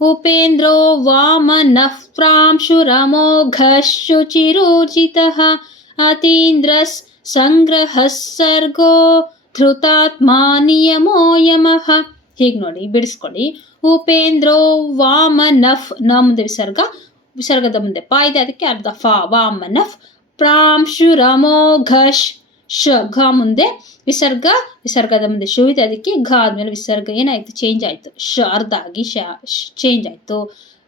ಉಪೇಂದ್ರೋ ವಾಮನಃ ಪ್ರಾಂಶುರಮೋಘಃ ಶುಚಿರೂರ್ಜಿತಃ ಅತೀಂದ್ರಸ್ ಸಂಗ್ರಹಃ ಸರ್ಗೋ ಧೃತಾತ್ಮ ನಿಯಮೋ ಯಮಃ. ಹೀಗೆ ನೋಡಿ ಬಿಡಿಸ್ಕೊಳ್ಳಿ. ಉಪೇಂದ್ರೋ ವಾಮನಃ, ನ ಮುಂದೆ ವಿಸರ್ಗ, ವಿಸರ್ಗದ ಮುಂದೆ ಪಾ ಇದೆ, ಅದಕ್ಕೆ ಅರ್ಧ ಫಾ. ವಾಮನಫ್ ಪ್ರಾಂಶುರಮೋಘಶ್ ಶ ಘ ಮುಂದೆ ವಿಸರ್ಗ, ವಿಸರ್ಗದ ಮುಂದೆ ಶು ಇದೆ, ಅದಕ್ಕೆ ಘ ಆದ್ಮೇಲೆ ವಿಸರ್ಗ ಏನಾಯ್ತು, ಚೇಂಜ್ ಆಯ್ತು. ಶ ಅರ್ಧ ಆಗಿ ಚೇಂಜ್ ಆಯ್ತು.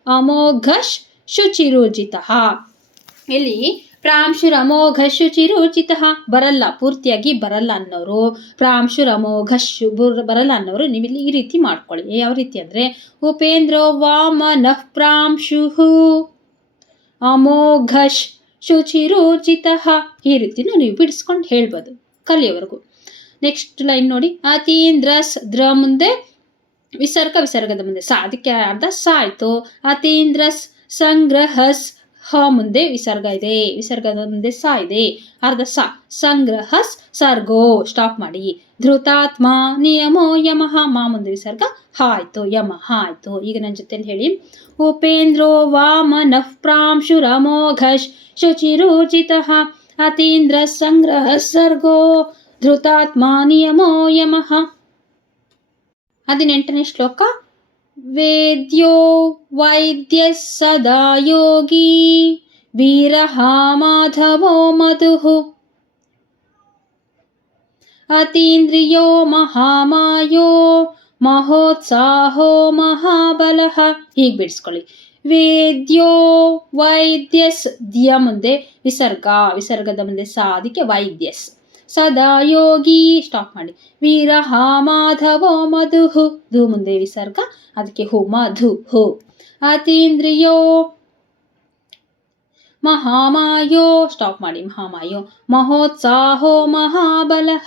ಅಮೋಘಶ್ ಶುಚಿರುಚಿತ. ಇಲ್ಲಿ ಪ್ರಾಂಶುರಮೋಘಶ್ ಶುಚಿರುಚಿತ ಬರಲ್ಲ, ಪೂರ್ತಿಯಾಗಿ ಬರಲ್ಲ ಅನ್ನೋರು, ಪ್ರಾಂಶುರಮೋಘಶ್ ಬರಲ್ಲ ಅನ್ನೋರು ನೀವು ಇಲ್ಲಿ ಈ ರೀತಿ ಮಾಡ್ಕೊಳ್ಳಿ. ಯಾವ ರೀತಿ ಅಂದ್ರೆ ಉಪೇಂದ್ರೋ ವಾಮನಃ ಪ್ರಾಂಶುಹು ಅಮೋಘಶ್ ಶುಚಿರುಚಿತ. ಈ ರೀತಿನೂ ನೀವು ಬಿಡಿಸ್ಕೊಂಡು ಹೇಳ್ಬೋದು ಕಲಿಯೋವರೆಗೂ. ನೆಕ್ಸ್ಟ್ ಲೈನ್ ನೋಡಿ, ಅತೀಂದ್ರಸ್ ದ್ರ ಮುಂದೆ ವಿಸರ್ಗ, ವಿಸರ್ಗದ ಮುಂದೆ ಸ, ಅದಕ್ಕೆ ಅರ್ಧ ಸ ಆಯ್ತು. ಅತೀಂದ್ರಸ್ ಸಂಗ್ರಹಸ್ ಹ ಮುಂದೆ ವಿಸರ್ಗ ಇದೆ, ವಿಸರ್ಗದ ಮುಂದೆ ಸ ಇದೆ, ಅರ್ಧ ಸ. ಸಂಗ್ರಹಸ್ ಸರ್ಗೋ ಸ್ಟಾಪ್ ಮಾಡಿ. ಧೃತಾತ್ಮ ನಿಯಮೋ ಯಮಃ ಮಾ ಮುಂದೆ ವಿಸರ್ಗ ಹ ಆಯ್ತು, ಯಮಃ ಆಯ್ತು. ಈಗ ನನ್ನ ಜೊತೆಲಿ ಹೇಳಿ, ಉಪೇಂದ್ರೋ ವಾಮನಃ ಪ್ರಾಂಶುರಮೋಘಶ್ ಶುಚಿರುಚಿತಃ ಅತೀಂದ್ರ ಸಂಗ್ರಹ ಸರ್ಗೋ ಧೃತಾತ್ಮ ನಿಯಮೋ ಯಮಃ. 18ನೇ ಶ್ಲೋಕ. ವೇದ್ಯೋ ವೈದ್ಯ ಸದಾ ಯೋಗಿ ವೀರಃ ಮಾಧವೋ ಮಧುಃ ಅತೀಂದ್ರಿಯೋ ಮಹಾಮಾಯೋ ಮಹೋತ್ಸಾಹೋ ಮಹಾಬಲಃ. ಹೀಗೆ ಬಿಡಿಸ್ಕೊಳ್ಳಿ. ವೇದ್ಯೋ ವೈದ್ಯಸ್ ದ್ಯ ಮುಂದೆ ವಿಸರ್ಗ, ವಿಸರ್ಗದ ಮುಂದೆ ಸ, ಅದಕ್ಕೆ ವೈದ್ಯಸ್. ಸದಾ ಯೋಗಿ ಸ್ಟಾಪ್ ಮಾಡಿ. ವೀರಃ ಮಾಧವೋ ಮಧುಃ ಧು ಮುಂದೆ ವಿಸರ್ಗ, ಅದಕ್ಕೆ ಹು ಮಧು ಹು. ಅತೀಂದ್ರಿಯೋ ಮಹಾಮಾಯೋ ಸ್ಟಾಪ್ ಮಾಡಿ, ಮಹಾಮಾಯೋ. ಮಹೋತ್ಸಾಹೋ ಮಹಾಬಲಃ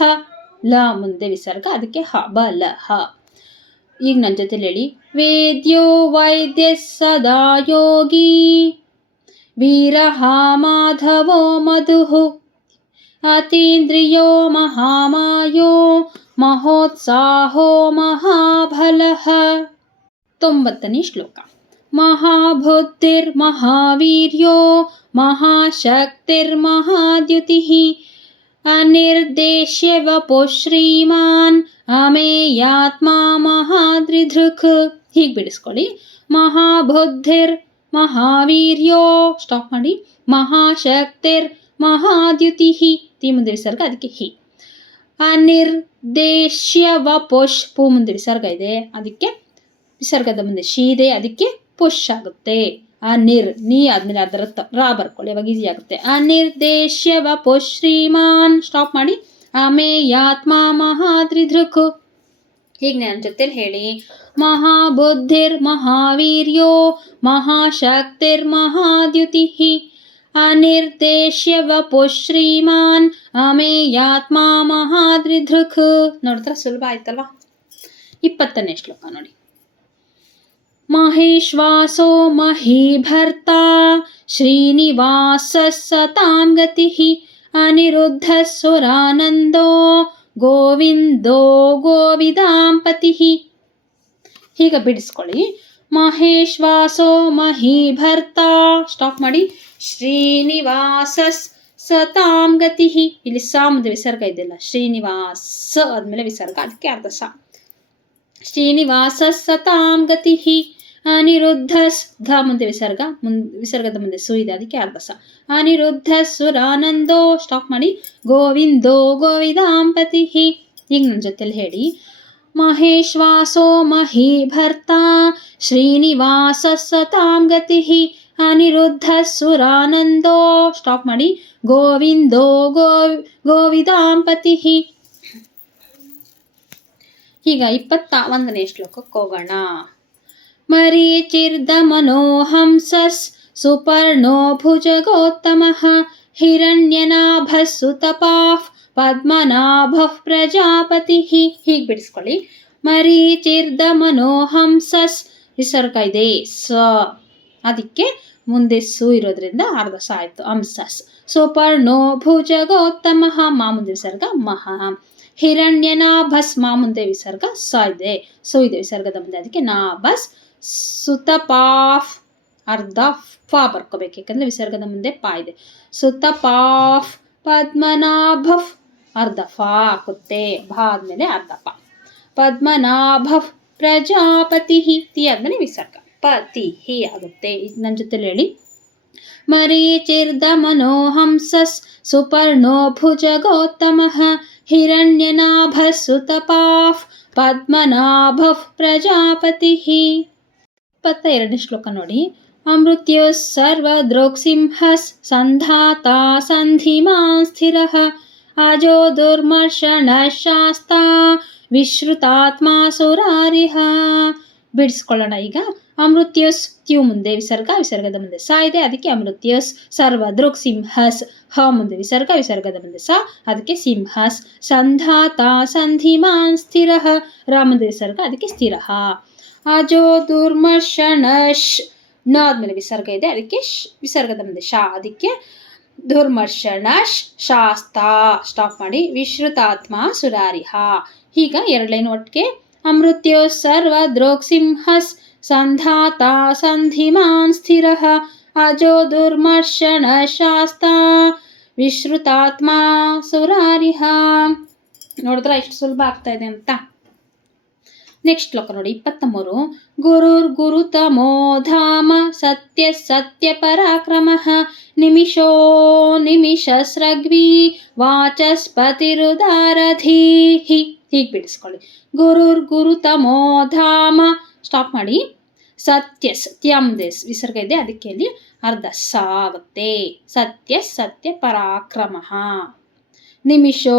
ಲ ಮುಂದೆ ವಿಸರ್ಗ, ಅದಕ್ಕೆ ಹ ಬಲಃ. ಈಗ ನನ್ನ ಜೊತೆಲಿ ಹೇಳಿ, ವೇದ್ಯೋ ವೈದ್ಯ ಸದಾ ಯೋಗಿ ವೀರಃ ಮಾಧವೋ ಮಧುಃ ಅತೀಂದ್ರಿಯೋ ಮಹಾಮಾಯೋ ಮಹೋತ್ಸಾಹೋ ಮಹಾಬಲಃ. 90ನೇ ಶ್ಲೋಕ. ಮಹಾಬುದ್ಧಿರ್ ಮಹಾವೀರ್ಯೋ ಮಹಾಶಕ್ತಿರ್ಮಹಾದ್ಯುತಿಃ ಅನಿರ್ದೇಶ್ಯ ವಪುಃ ಶ್ರೀಮಾನ್ ಅಮೇಯಾತ್ಮ ಮಹಾದ್ರಿಧೃಕ್. ಹೀಗೆ ಬಿಡಿಸ್ಕೊಳ್ಳಿ. ಮಹಾಬುದ್ಧಿರ್ ಮಹಾವೀರ್ಯೋ ಸ್ಟಾಪ್ ಮಾಡಿ. ಮಹಾಶಕ್ತಿರ್ ಮಹಾದ್ಯುತಿಃ ತಿ ಮುಂದೆ ವಿಸರ್ಗ, ಅದಕ್ಕೆ ಹಿ. ಅನಿರ್ದೇಶ್ಯ ವಪುಷ್ ಪು ಮುಂದೆ ವಿಸರ್ಗ ಇದೆ, ಅದಕ್ಕೆ ವಿಸರ್ಗದ ಮುಂದೆ ಶಿ ಇದೆ, ಅದಕ್ಕೆ ಪುಷ್ ಆಗುತ್ತೆ. ನೀ ಆದ್ಮೇಲೆ ಅದರ ರಾ ಬರ್ಕೊಳ್ಳಿ, ಅವಾಗ ಈಸಿ ಆಗುತ್ತೆ. ಅನಿರ್ದೇಶ್ಯ ವಪುಷ್ ಶ್ರೀಮಾನ್ ಸ್ಟಾಪ್ ಮಾಡಿ. ಅಮೇಯಾತ್ಮ ಮಹಾದ್ರಿಧೃಕ್. ಹೀಗೆ ನನ್ನ ಜೊತೆಲಿ ಹೇಳಿ, ಮಹಾಬುದ್ಧಿರ್ ಮಹಾವೀರ್ಯೋ ಮಹಾಶಕ್ತಿರ್ ಮಹಾದ್ಯುತಿಃ ಅನಿರ್ದೇಶ್ಯ ವಪುಷ್ ಶ್ರೀಮಾನ್ ಅಮೇಯಾತ್ಮ ಮಹಾದ್ರಿಧೃಕ್. ನೋಡಿದ್ರೆ ಸುಲಭ ಆಯ್ತಲ್ವಾ. 20ನೇ ಶ್ಲೋಕ ನೋಡಿ. ಮಹೇಶ್ವಾಸೋ ಮಹೀಭರ್ತ ಶ್ರೀನಿವಾಸ ಸತಾಂ ಗತಿಃ ಅನಿರುದ್ಧ ಸುರಾನಂದೋ ಗೋವಿಂದೋ ಗೋವಿದಾಂಪತಿಃ. ಹೀಗೆ ಬಿಡಿಸ್ಕೊಳ್ಳಿ. ಮಹೇಶ್ವಾಸೋ ಮಹೀಭರ್ತ ಸ್ಟಾಪ್ ಮಾಡಿ. ಶ್ರೀನಿವಾಸ ಸತಾಂ ಗತಿಃ ಇಲ್ಲಿ ಸಾ ಮುಂದೆ ವಿಸರ್ಗ ಇದೆಯಲ್ಲ, ಶ್ರೀನಿವಾಸ ಆದ್ಮೇಲೆ ವಿಸರ್ಗ, ಅದಕ್ಕೆ ಅರ್ಧ ಸ. ಶ್ರೀನಿವಾಸ ಸತಾಂ ಗತಿಃ ಅನಿರುದ್ಧ ಧ ಮುಂದೆ ವಿಸರ್ಗ, ವಿಸರ್ಗದ ಮುಂದೆ ಸು ಇದೆ, ಅದಕ್ಕೆ ಅರ್ಧ ಸ. ಅನಿರುದ್ಧ ಸುರಾನಂದೋ ಸ್ಟಾಪ್ ಮಾಡಿ. ಗೋವಿಂದೋ ಗೋವಿದಾಂಪತಿಃ. ಈಗ ನನ್ನ ಜೊತೆಲಿ ಹೇಳಿ, ಮಹೇಶ್ವಾಸೋ ಮಹೀಭರ್ತ ಶ್ರೀನಿವಾಸ ಸತಾಂ ಗತಿಃ ಅನಿರುದ್ಧ ಸುರಾನಂದೋ ಸ್ಟಾಪ್ ಮಾಡಿ. ಗೋವಿಂದೋ ಗೋವಿದಾಂಪತಿಃ. ಈಗ 21ನೇ ಶ್ಲೋಕಕ್ಕೆ ಹೋಗೋಣ. ಮರೀಚಿರ್ದ ಮನೋಹಂಸಸ್ ಸುಪರ್ಣೋ ಭುಜಗೋತ್ತಮಃ ಹಿರಣ್ಯನಾಭ ಸುತಪಾಃ ಪದ್ಮನಾಭ ಪ್ರಜಾಪತಿಃ. ಹೀಗೆ ಬಿಡಿಸ್ಕೊಳ್ಳಿ. ಮರೀಚಿರ್ದ ಮನೋಹಂಸಸ್ ವಿಸರ್ಗ ಇದೆ ಸ, ಅದಕ್ಕೆ ಮುಂದೆ ಸು ಇರೋದ್ರಿಂದ ಅರ್ಧ ಸ ಆಯ್ತು. ಹಂಸಸ್. ಸುಪರ್ಣೋ ಭುಜಗೋತ್ತಮಃ ಮಾ ಮುಂದೆ ವಿಸರ್ಗ ಮಹ. ಹಿರಣ್ಯನಾಭಸ್ ಮಾ ಮುಂದೆ ವಿಸರ್ಗ ಸ ಇದೆ, ಸು ಇದೆ ವಿಸರ್ಗದ ಮುಂದೆ, ಅದಕ್ಕೆ ನಾಭಸ್. ಸುತಪಾಫ್ ಅರ್ಧ ಫಾ ಬರ್ಕೋಬೇಕು, ಯಾಕಂದ್ರೆ ವಿಸರ್ಗದ ಮುಂದೆ ಪಾ ಇದೆ. ಸುತಪಾಫ್ ಪದ್ಮನಾಭ ಅರ್ಧ ಫಾ ಹಾಕುತ್ತೆ, ಭಾ ಆದ್ಮೇಲೆ ಅರ್ಧ ಪಾ. ಪದ್ಮನಾಭ ಪ್ರಜಾಪತಿ ತಿ ಆದ್ಮೇಲೆ ವಿಸರ್ಗ ಪತಿ ಹಿ ಆಗುತ್ತೆ. ನನ್ನ ಜೊತೆಲಿ ಹೇಳಿ, मरीचिर्दमनो हंसस् सुपर्णो भुजगोत्तमः हिरण्यनाभः सुतपाः पद्मनाभः प्रजापतिः. 22ನೇ ಶ್ಲೋಕ ನೋಡಿ. ಅಮೃತ್ಯು ಸರ್ವದೃಕ್ಸಿಂಹಸ್ ಸಂಧಾತಾ ಸಂಧಿಮಾನ್ ಸ್ಥಿರಃ ಅಜೋ ದುರ್ಮರ್ಷಣ ಶಾಸ್ತಾ ವಿಶ್ರುತಾತ್ಮ ಸುರಾರಿಹ. ಬಿಡಿಸ್ಕೊಳ್ಳೋಣ ಈಗ. ಅಮೃತ್ಯುಸ್ ತ್ಯು ಮುಂದೆ ವಿಸರ್ಗ, ವಿಸರ್ಗದ ಮುಂದೆ ಸ ಇದೆ, ಅದಕ್ಕೆ ಅಮೃತ್ಯುಸ್. ಸರ್ವದೃಕ್ ಸಿಂಹಸ್ ಹ ಮುಂದೆ ವಿಸರ್ಗ, ವಿಸರ್ಗದ ಮುಂದೆ ಸ, ಅದಕ್ಕೆ ಸಿಂಹಸ್. ಸಂಧಾತ ಸಂಧಿಮಾನ್ ಸ್ಥಿರಃ ರ ಮುಂದೆ ವಿಸರ್ಗ, ಅದಕ್ಕೆ ಸ್ಥಿರಃ. ಅಜೋ ದುರ್ಮರ್ಷಣಶ್ ನ ಆದ್ಮೇಲೆ ವಿಸರ್ಗ ಇದೆ, ಅದಕ್ಕೆ ವಿಸರ್ಗದ ಮುಂದೆ ಶಾ, ಅದಕ್ಕೆ ದುರ್ಮರ್ಷಣಶ್ ಶಾಸ್ತಾ ಸ್ಟಾಪ್ ಮಾಡಿ. ವಿಶ್ರುತಾತ್ಮ ಸುರಾರಿಹ. ಈಗ 2 ಲೈನ್ ಒಟ್ಟಿಗೆ. ಅಮೃತ್ಯೋ ಸರ್ವದೃಕ್ ಸಿಂಹಸ್ ಸಂಧಾತಾ ಸಂಧಿಮಾನ್ ಸ್ಥಿರಃ ಅಜೋ ದುರ್ಮರ್ಷಣ ಶಾಸ್ತಾ ವಿಶ್ರುತಾತ್ಮ ಸುರಾರಿಹ. ನೋಡಿದ್ರ ಎಷ್ಟು ಸುಲಭ ಆಗ್ತಾ ಇದೆ ಅಂತ. ನೆಕ್ಸ್ಟ್ ಶ್ಲೋಕ ನೋಡಿ. 23. ಗುರುರ್ ಗುರುತಮೋ ಧಾಮ ಸತ್ಯ ಸತ್ಯ ಪರಾಕ್ರಮಃ ನಿಮಿಷೋ ನಿಮಿಷಸ್ರಗ್ವಿ ವಾಚಸ್ಪತಿರುದಾರಧೀಹಿ. ಹೀಗೆ ಬಿಡಿಸ್ಕೊಳ್ಳಿ. ಗುರುರ್ ಗುರುತಮೋ ಧಾಮ ಸ್ಟಾಪ್ ಮಾಡಿ. ಸತ್ಯ ಸತ್ಯಂದೆ ವಿಸರ್ಗ ಇದೆ, ಅದಕ್ಕೆ ಅಲ್ಲಿ ಅರ್ಧ ಸ ಆಗುತ್ತೆ. ಸತ್ಯ ಸತ್ಯ ಪರಾಕ್ರಮಃ. ನಿಮಿಷೋ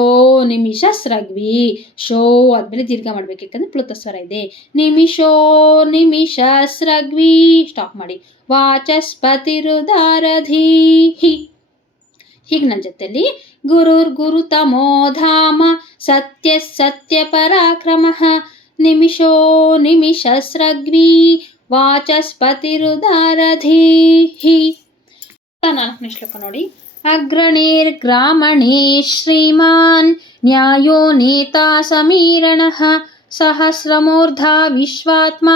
ನಿಮಿಷ ಸ್ರಗ್ವಿ ಶೋ ಆದ್ಮೇಲೆ ದೀರ್ಘ ಮಾಡ್ಬೇಕು, ಯಾಕಂದ್ರೆ ಪ್ಲುತ ಸ್ವರ ಇದೆ. ನಿಮಿಷೋ ನಿಮಿಷ ಸ್ರಗ್ವಿ ಸ್ಟಾಪ್ ಮಾಡಿ. ವಾಚಸ್ಪತಿರುದಾರಧೀಹಿ. ಹೀಗೆ ನನ್ನ ಜೊತೆಲಿ. ಗುರುರ್ ಗುರುತಮೋ ಧಾಮ ಸತ್ಯ ಸತ್ಯ ಪರಾಕ್ರಮಃ ನಿಮಿಷೋ ನಿಮಿಷ ಸ್ರಗ್ವಿ ವಾಚಸ್ಪತಿರುದಾರಧೀಹಿ. 4ನೇ ಶ್ಲೋಕ ನೋಡಿ. ಅಗ್ರಣೀರ್ ಗ್ರಾಮಣೇ ಶ್ರೀಮಾನ್ ನ್ಯಾಯೋ ನೇತಾ ಸಮೀರಣಃ ಸಹಸ್ರಮೂರ್ಧಾ ವಿಶ್ವಾತ್ಮ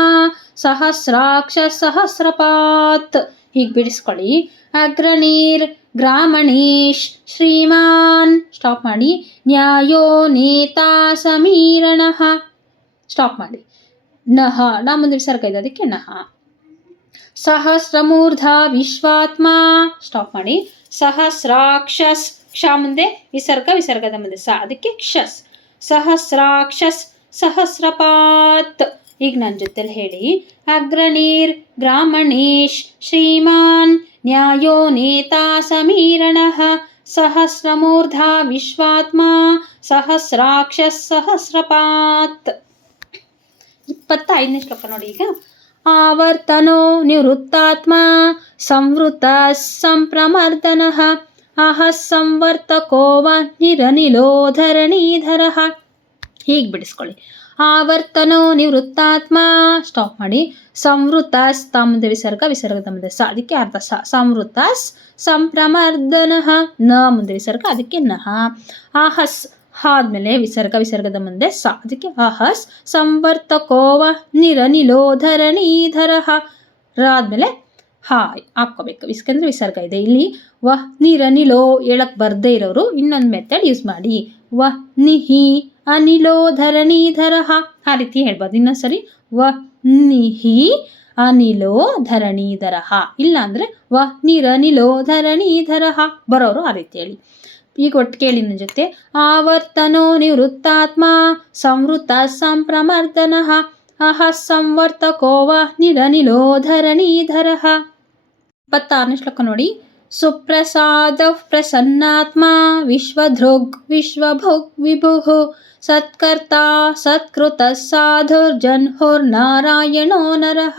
ಸಹಸ್ರಾಕ್ಷ ಸಹಸ್ರಪಾತ್. ಹೀಗೆ ಬಿಡಿಸ್ಕೊಳ್ಳಿ. ಅಗ್ರಣೀರ್ ಗ್ರಾಮಣೇಶ್ ಶ್ರೀಮಾನ್ ಸ್ಟಾಪ್ ಮಾಡಿ. ನ್ಯಾಯೋ ನೇತಾ ಸಮೀರಣಃ ಸ್ಟಾಪ್ ಮಾಡಿ. ನಹ ನ ಮುಂದೆ ವಿಸರ್ಗ ಇದೆ, ಅದಕ್ಕೆ ನಹ. ಸಹಸ್ರಮೂರ್ಧಾ ವಿಶ್ವಾತ್ಮ ಸ್ಟಾಪ್ ಮಾಡಿ. ಸಹಸ್ರಾಕ್ಷಸ್ ಕ್ಷ ಮುಂದೆ ವಿಸರ್ಗ, ವಿಸರ್ಗದ ಮುಂದೆ ಸ, ಅದಕ್ಕೆ ಕ್ಷಸ್. ಸಹಸ್ರಾಕ್ಷಸ್ ಸಹಸ್ರಪಾತ್. ಈಗ ನನ್ನ ಜೊತೆಲಿ ಹೇಳಿ. ಅಗ್ರಣೀರ್ ಗ್ರಾಮಣೇಶ್ ಶ್ರೀಮಾನ್ ನ್ಯಾಯೋ ನೇತಾ ಸಮೀರಣಃ ಸಹಸ್ರಮೂರ್ಧಾ ವಿಶ್ವಾತ್ಮ ಸಹಸ್ರಾಕ್ಷಸ್ ಸಹಸ್ರಪಾತ್. 25ನೇ ಶ್ಲೋಕ ನೋಡಿ ಈಗ. ಆವರ್ತನೋ ನಿವೃತ್ತಾತ್ಮ ಸಂವೃತ ಸಂಪ್ರಮರ್ದನಃ ಅಹ ಸಂವರ್ತಕೋ ನಿರನಿಲೋಧರಣೀಧರಃ. ಹೀಗೆ ಬಿಡಿಸ್ಕೊಳ್ಳಿ. ಆವರ್ತನೋ ನಿವೃತ್ತಾತ್ಮ ಸ್ಟಾಪ್ ಮಾಡಿ. ಸಂವೃತಸ್ ತಮ್ಮದ ವಿಸರ್ಗ, ವಿಸರ್ಗದ ಮುಂದೆ ಸ, ಅದಕ್ಕೆ ಅರ್ಧ ಸ. ಸಂವೃತಸ್ ಸಂಪ್ರಮರ್ದನಃ ನ ಮುಂದೆ ವಿಸರ್ಗ, ಅದಕ್ಕೆ ನಹ. ಅಹಸ್ ಆದ್ಮೇಲೆ ವಿಸರ್ಗ, ವಿಸರ್ಗದ ಮುಂದೆ ಸ, ಅದಕ್ಕೆ ಅಹಸ್. ಸಂವರ್ತಕೋವ ನಿರನಿಲೋಧರಣೀಧರಃ ರ ಆದ್ಮೇಲೆ ಹಾಯ್ ಹಾಕ್ಕೋಬೇಕು, ಯಾಕಂದ್ರೆ ವಿಸರ್ಗ ಇದೆ ಇಲ್ಲಿ. ವಹ್ ನಿರನಿಲೋ ಹೇಳಕ್ ಬರ್ದೇ ಇರೋರು ಇನ್ನೊಂದು ಮೆಥಡ್ ಯೂಸ್ ಮಾಡಿ. ವಹ್ ನಿಹಿ ಅನಿಲೋಧರಣೀಧರಃ ಆ ರೀತಿ ಹೇಳ್ಬಾರ್ದು. ಇನ್ನೊಂದ್ಸರಿ. ವಹ್ ನಿಹಿ ಅನಿಲೋಧರಣೀಧರಃ, ಇಲ್ಲ ಅಂದ್ರೆ ವಹ್ ನಿರನಿಲೋಧರಣೀಧರಃ ಬರೋರು ಆ ರೀತಿ ಹೇಳಿ. ಈಗ ಒಟ್ಟು ಕೇಳಿ ನನ್ನ ಜೊತೆ. ಆವರ್ತನೋ ನಿವೃತ್ತಾತ್ಮ ಸಂವೃತ ಸಂಪ್ರಮರ್ದನಃ ಅಹ ಸಂವರ್ತಕೋ ನಿರನಿಲೋಧರಣೀಧರಃ. 26ನೇ ಶ್ಲೋಕ ನೋಡಿ. ಸುಪ್ರಸಾದ ಪ್ರಸನ್ನಾತ್ಮ ವಿಶ್ವಧೃಗ್ ವಿಶ್ವಭುಗ್ ವಿಭುಃ ಸತ್ಕರ್ತ ಸತ್ಕೃತ ಸಾಧುರ್ ಜನ್ಹುರ್ ನಾರಾಯಣೋ ನರಃ.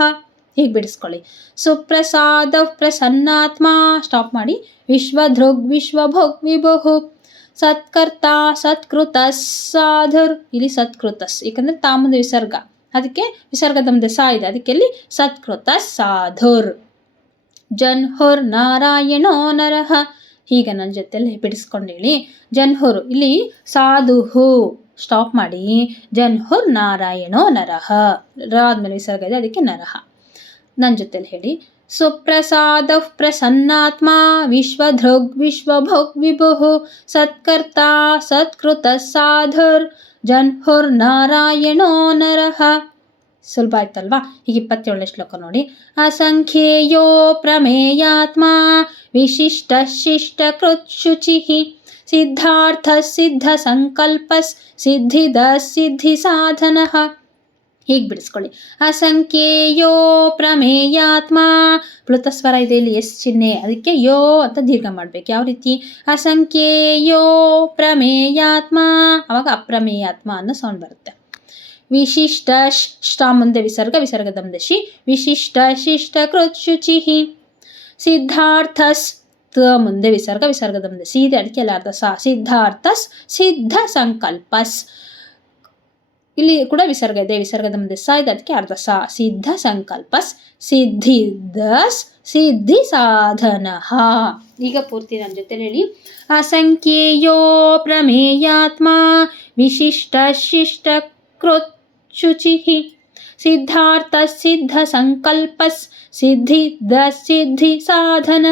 ಹೀಗೆ ಬಿಡಿಸ್ಕೊಳ್ಳಿ. ಸುಪ್ರಸಾದ ಪ್ರಸನ್ನಾತ್ಮ ಸ್ಟಾಪ್ ಮಾಡಿ. ವಿಶ್ವಧೃಗ್ ವಿಶ್ವಭುಗ್ ವಿಭುಃ ಸತ್ಕರ್ತ ಸತ್ಕೃತ ಸಾಧುರ್, ಇಲ್ಲಿ ಸತ್ಕೃತಸ್ ಯಾಕಂದ್ರೆ ತಾಮದ ವಿಸರ್ಗ, ಅದಕ್ಕೆ ವಿಸರ್ಗದ ಮುಂದೆ ಸಾ ಇದೆ, ಅದಕ್ಕೆ ಇಲ್ಲಿ ಸತ್ಕೃತ ಸಾಧುರ್. ಜನ್ಹುರ್ ನಾರಾಯಣೋ ನರಃ. ಈಗ ನನ್ನ ಜೊತೆಲಿ ಬಿಡಿಸ್ಕೊಂಡು ಹೇಳಿ. ಜನ್ಹುರ್ ಇಲ್ಲಿ ಸಾಧುಹು ಸ್ಟಾಪ್ ಮಾಡಿ. ಜನ್ಹುರ್ ನಾರಾಯಣೋ ನರಃ ರ ಆದ್ಮೇಲೆ ವಿಸರ್ಗ ಇದೆ, ಅದಕ್ಕೆ ನರಃ. ನನ್ನ ಜೊತೆಲಿ ಹೇಳಿ. ಸುಪ್ರಸಾದ ಪ್ರಸನ್ನಾತ್ಮ ವಿಶ್ವಧೃಗ್ ವಿಶ್ವಭುಗ್ ವಿಭುಃ ಸತ್ಕರ್ತ ಸತ್ಕೃತ ಸಾಧುರ್ ಜನ್ಹುರ್ ನಾರಾಯಣೋ ನರಃ. ಸುಲಭ ಆಯ್ತಲ್ವಾ? ಈಗ 27ನೇ ಶ್ಲೋಕ ನೋಡಿ. ಅಸಂಖ್ಯೇಯೋ ಪ್ರಮೇಯಾತ್ಮ ವಿಶಿಷ್ಟ ಶಿಷ್ಟ ಕೃತ್ಶುಚಿ ಸಿದ್ಧಾರ್ಥ ಸಿದ್ಧ ಸಂಕಲ್ಪಸ್ ಸಿದ್ಧಿದ ಸಿದ್ಧಿ ಸಾಧನ. ಹೀಗೆ ಬಿಡಿಸ್ಕೊಳ್ಳಿ. ಅಸಂಖ್ಯೇಯೋ ಪ್ರಮೇಯಾತ್ಮ, ಪ್ಲುತಸ್ವರ ಇದೆ ಇಲ್ಲಿ ಎಸ್ ಚಿಹ್ನೆ, ಅದಕ್ಕೆ ಯೋ ಅಂತ ದೀರ್ಘ ಮಾಡ್ಬೇಕು. ಯಾವ ರೀತಿ? ಅಸಂಖ್ಯೇಯೋ ಪ್ರಮೇಯಾತ್ಮ, ಅವಾಗ ಅಪ್ರಮೇಯಾತ್ಮ ಅನ್ನೋ ಸೌಂಡ್ ಬರುತ್ತೆ. ವಿಶಿಷ್ಟ ಷ್ಟ ಮುಂದೆ ವಿಸರ್ಗ, ವಿಸರ್ಗದ ಮುಂದೆ ಶಿ, ವಿಶಿಷ್ಟ ಶಿಷ್ಟ ಕೃತ್ಶುಚಿ ಸಿದ್ಧಾರ್ಥಸ್ ತ ಮುಂದೆ ವಿಸರ್ಗ, ವಿಸರ್ಗದ ಮುಂದೆ ಸೀದೆ, ಅದಕ್ಕೆ ಎಲ್ಲ ಅರ್ಧ ಸ, ಸಿದ್ಧಾರ್ಥಸ್ ಸಿದ್ಧ ಸಂಕಲ್ಪಸ್, ಇಲ್ಲಿ ಕೂಡ ವಿಸರ್ಗ ಇದೆ, ವಿಸರ್ಗದ ಮುಂದೆ ಸ ಇದೆ, ಅದಕ್ಕೆ ಅರ್ಧ ಸ, ಸಿದ್ಧ ಸಂಕಲ್ಪಸ್ ಸಿದ್ಧಿದಸ್ ಸಿದ್ಧಿ ಸಾಧನ. ಈಗ ಪೂರ್ತಿ ನನ್ನ ಜೊತೆ ಹೇಳಿ. ಅಸಂಖ್ಯೇಯೋ ಪ್ರಮೇಯಾತ್ಮ ವಿಶಿಷ್ಟ ಶಿಷ್ಟ ಕೃತ್ಶುಚಿ ಸಿದ್ಧಾರ್ಥ ಸಿದ್ಧ ಸಂಕಲ್ಪಸ್ ಸಿದ್ಧಿದ ಸಿದ್ಧಿ ಸಾಧನ.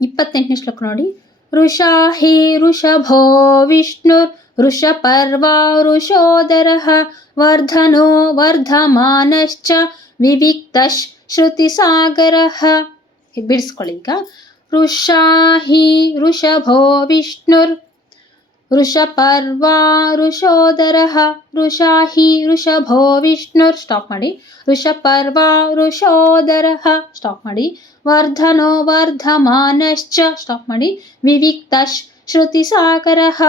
28ನೇ ಶ್ಲೋಕ ನೋಡಿ. ಋಷಾ ಹಿ ಋಷಭೋ ವಿಷ್ಣುರ್ ಋಷಪರ್ವಾ ಋಷೋದರಃ ವರ್ಧನೋ ವರ್ಧಮಾನಶ್ಚ ವಿವಿಕ್ತಶ್ ಶ್ರುತಿಸಾಗರಃ. ಬಿಡಿಸ್ಕೊಳ್ಳಿ ಈಗ. ಋಷಾ ಹಿ ಋಷಭೋ ವಿಷ್ಣುರ್ ಋಷಪರ್ವಾ ಋಷೋದರಃ, ಋಷಾ ಹಿ ಋಷಭೋ ವಿಷ್ಣುರ್, ಸ್ಟಾಪ್ ಮಾಡಿ. ಋಷಪರ್ವಾ ಋಷೋದರಃ, ಸ್ಟಾಪ್ ಮಾಡಿ. ವರ್ಧನೋ ವರ್ಧಮಾನಶ್ಚ, ಸ್ಟಾಪ್ ಮಾಡಿ. ವಿವಿಕ್ತಶ್ ಶ್ರುತಿಸಾಗರಃ,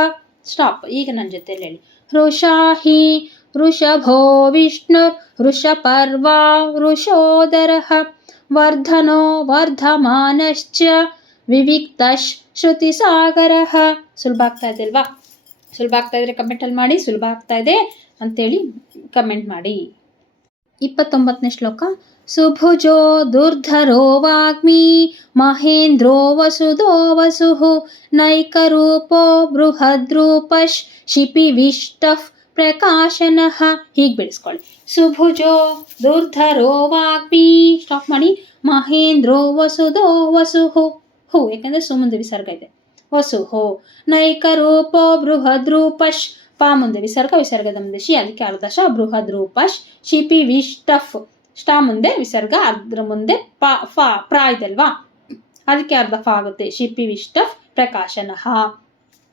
ಸ್ಟಾಪ್. ಈಗ ನನ್ನ ಜೊತೆಲಿ ಹೇಳಿ. ಋಷಾ ಹಿ ಋಷಭೋ ವಿಷ್ಣುರ್ ಋಷಪರ್ವಾ ಋಷೋದರಃ ವರ್ಧನೋ ವರ್ಧಮಾನಶ್ಚ ವಿವಿಕ್ತಶ್ ಶ್ರುತಿಸಾಗರಃ. ಸುಲಭ ಆಗ್ತಾ ಇದೆ ಅಲ್ವಾ? ಸುಲಭ ಆಗ್ತಾ ಇದ್ರೆ ಕಮೆಂಟಲ್ಲಿ ಮಾಡಿ, ಸುಲಭ ಆಗ್ತಾ ಇದೆ ಅಂತೇಳಿ ಕಮೆಂಟ್ ಮಾಡಿ. 29ನೇ ಶ್ಲೋಕ. ಸುಭುಜೋ ದುರ್ಧರೋ ವಾಗ್ಮಿ ಮಹೇಂದ್ರೋ ವಸುದೋ ವಸುಃ ನೈಕರೂಪೋ ಬೃಹದ್ರೂಪಶ್ ಶಿಪಿವಿಷ್ಟಃ ಪ್ರಕಾಶನಃ. ಹೀಗೆ ಬಿಡಿಸ್ಕೊಳ್ಳಿ. ಸುಭುಜೋ ದುರ್ಧರೋ ವಾಗ್ಮಿ, ಸ್ಟಾಪ್ ಮಾಡಿ. ಮಹೇಂದ್ರೋ ವಸುದೋ ವಸುಃ, ಹೋ ಯಾಕಂದ್ರೆ ಸುಮುಂದೆ ವಿಸರ್ಗ ಇದೆ, ವಸುಹೋ. ನೈಕರೂಪೋ ಬೃಹದ್ರೂಪಶ್, ಪಾ ಮುಂದೆ ವಿಸರ್ಗ, ವಿಸರ್ಗದ ಮುಂದೆ ಶಿ, ಅದಕ್ಕೆ ಅರ್ಧ ಶ, ಬೃಹದ್ರೂಪಶ್. ಶಿಪಿ ವಿಷ್ಟಫ್, ಷ್ಟ ಮುಂದೆ ವಿಸರ್ಗ, ಅದ್ರ ಮುಂದೆ ಪ ಫ ಪ್ರ ಇದಲ್ವಾ, ಅದಕ್ಕೆ ಅರ್ಧ ಫ ಆಗುತ್ತೆ. ಶಿಪಿ ವಿಷ್ಟಫ್ ಪ್ರಕಾಶನಃ.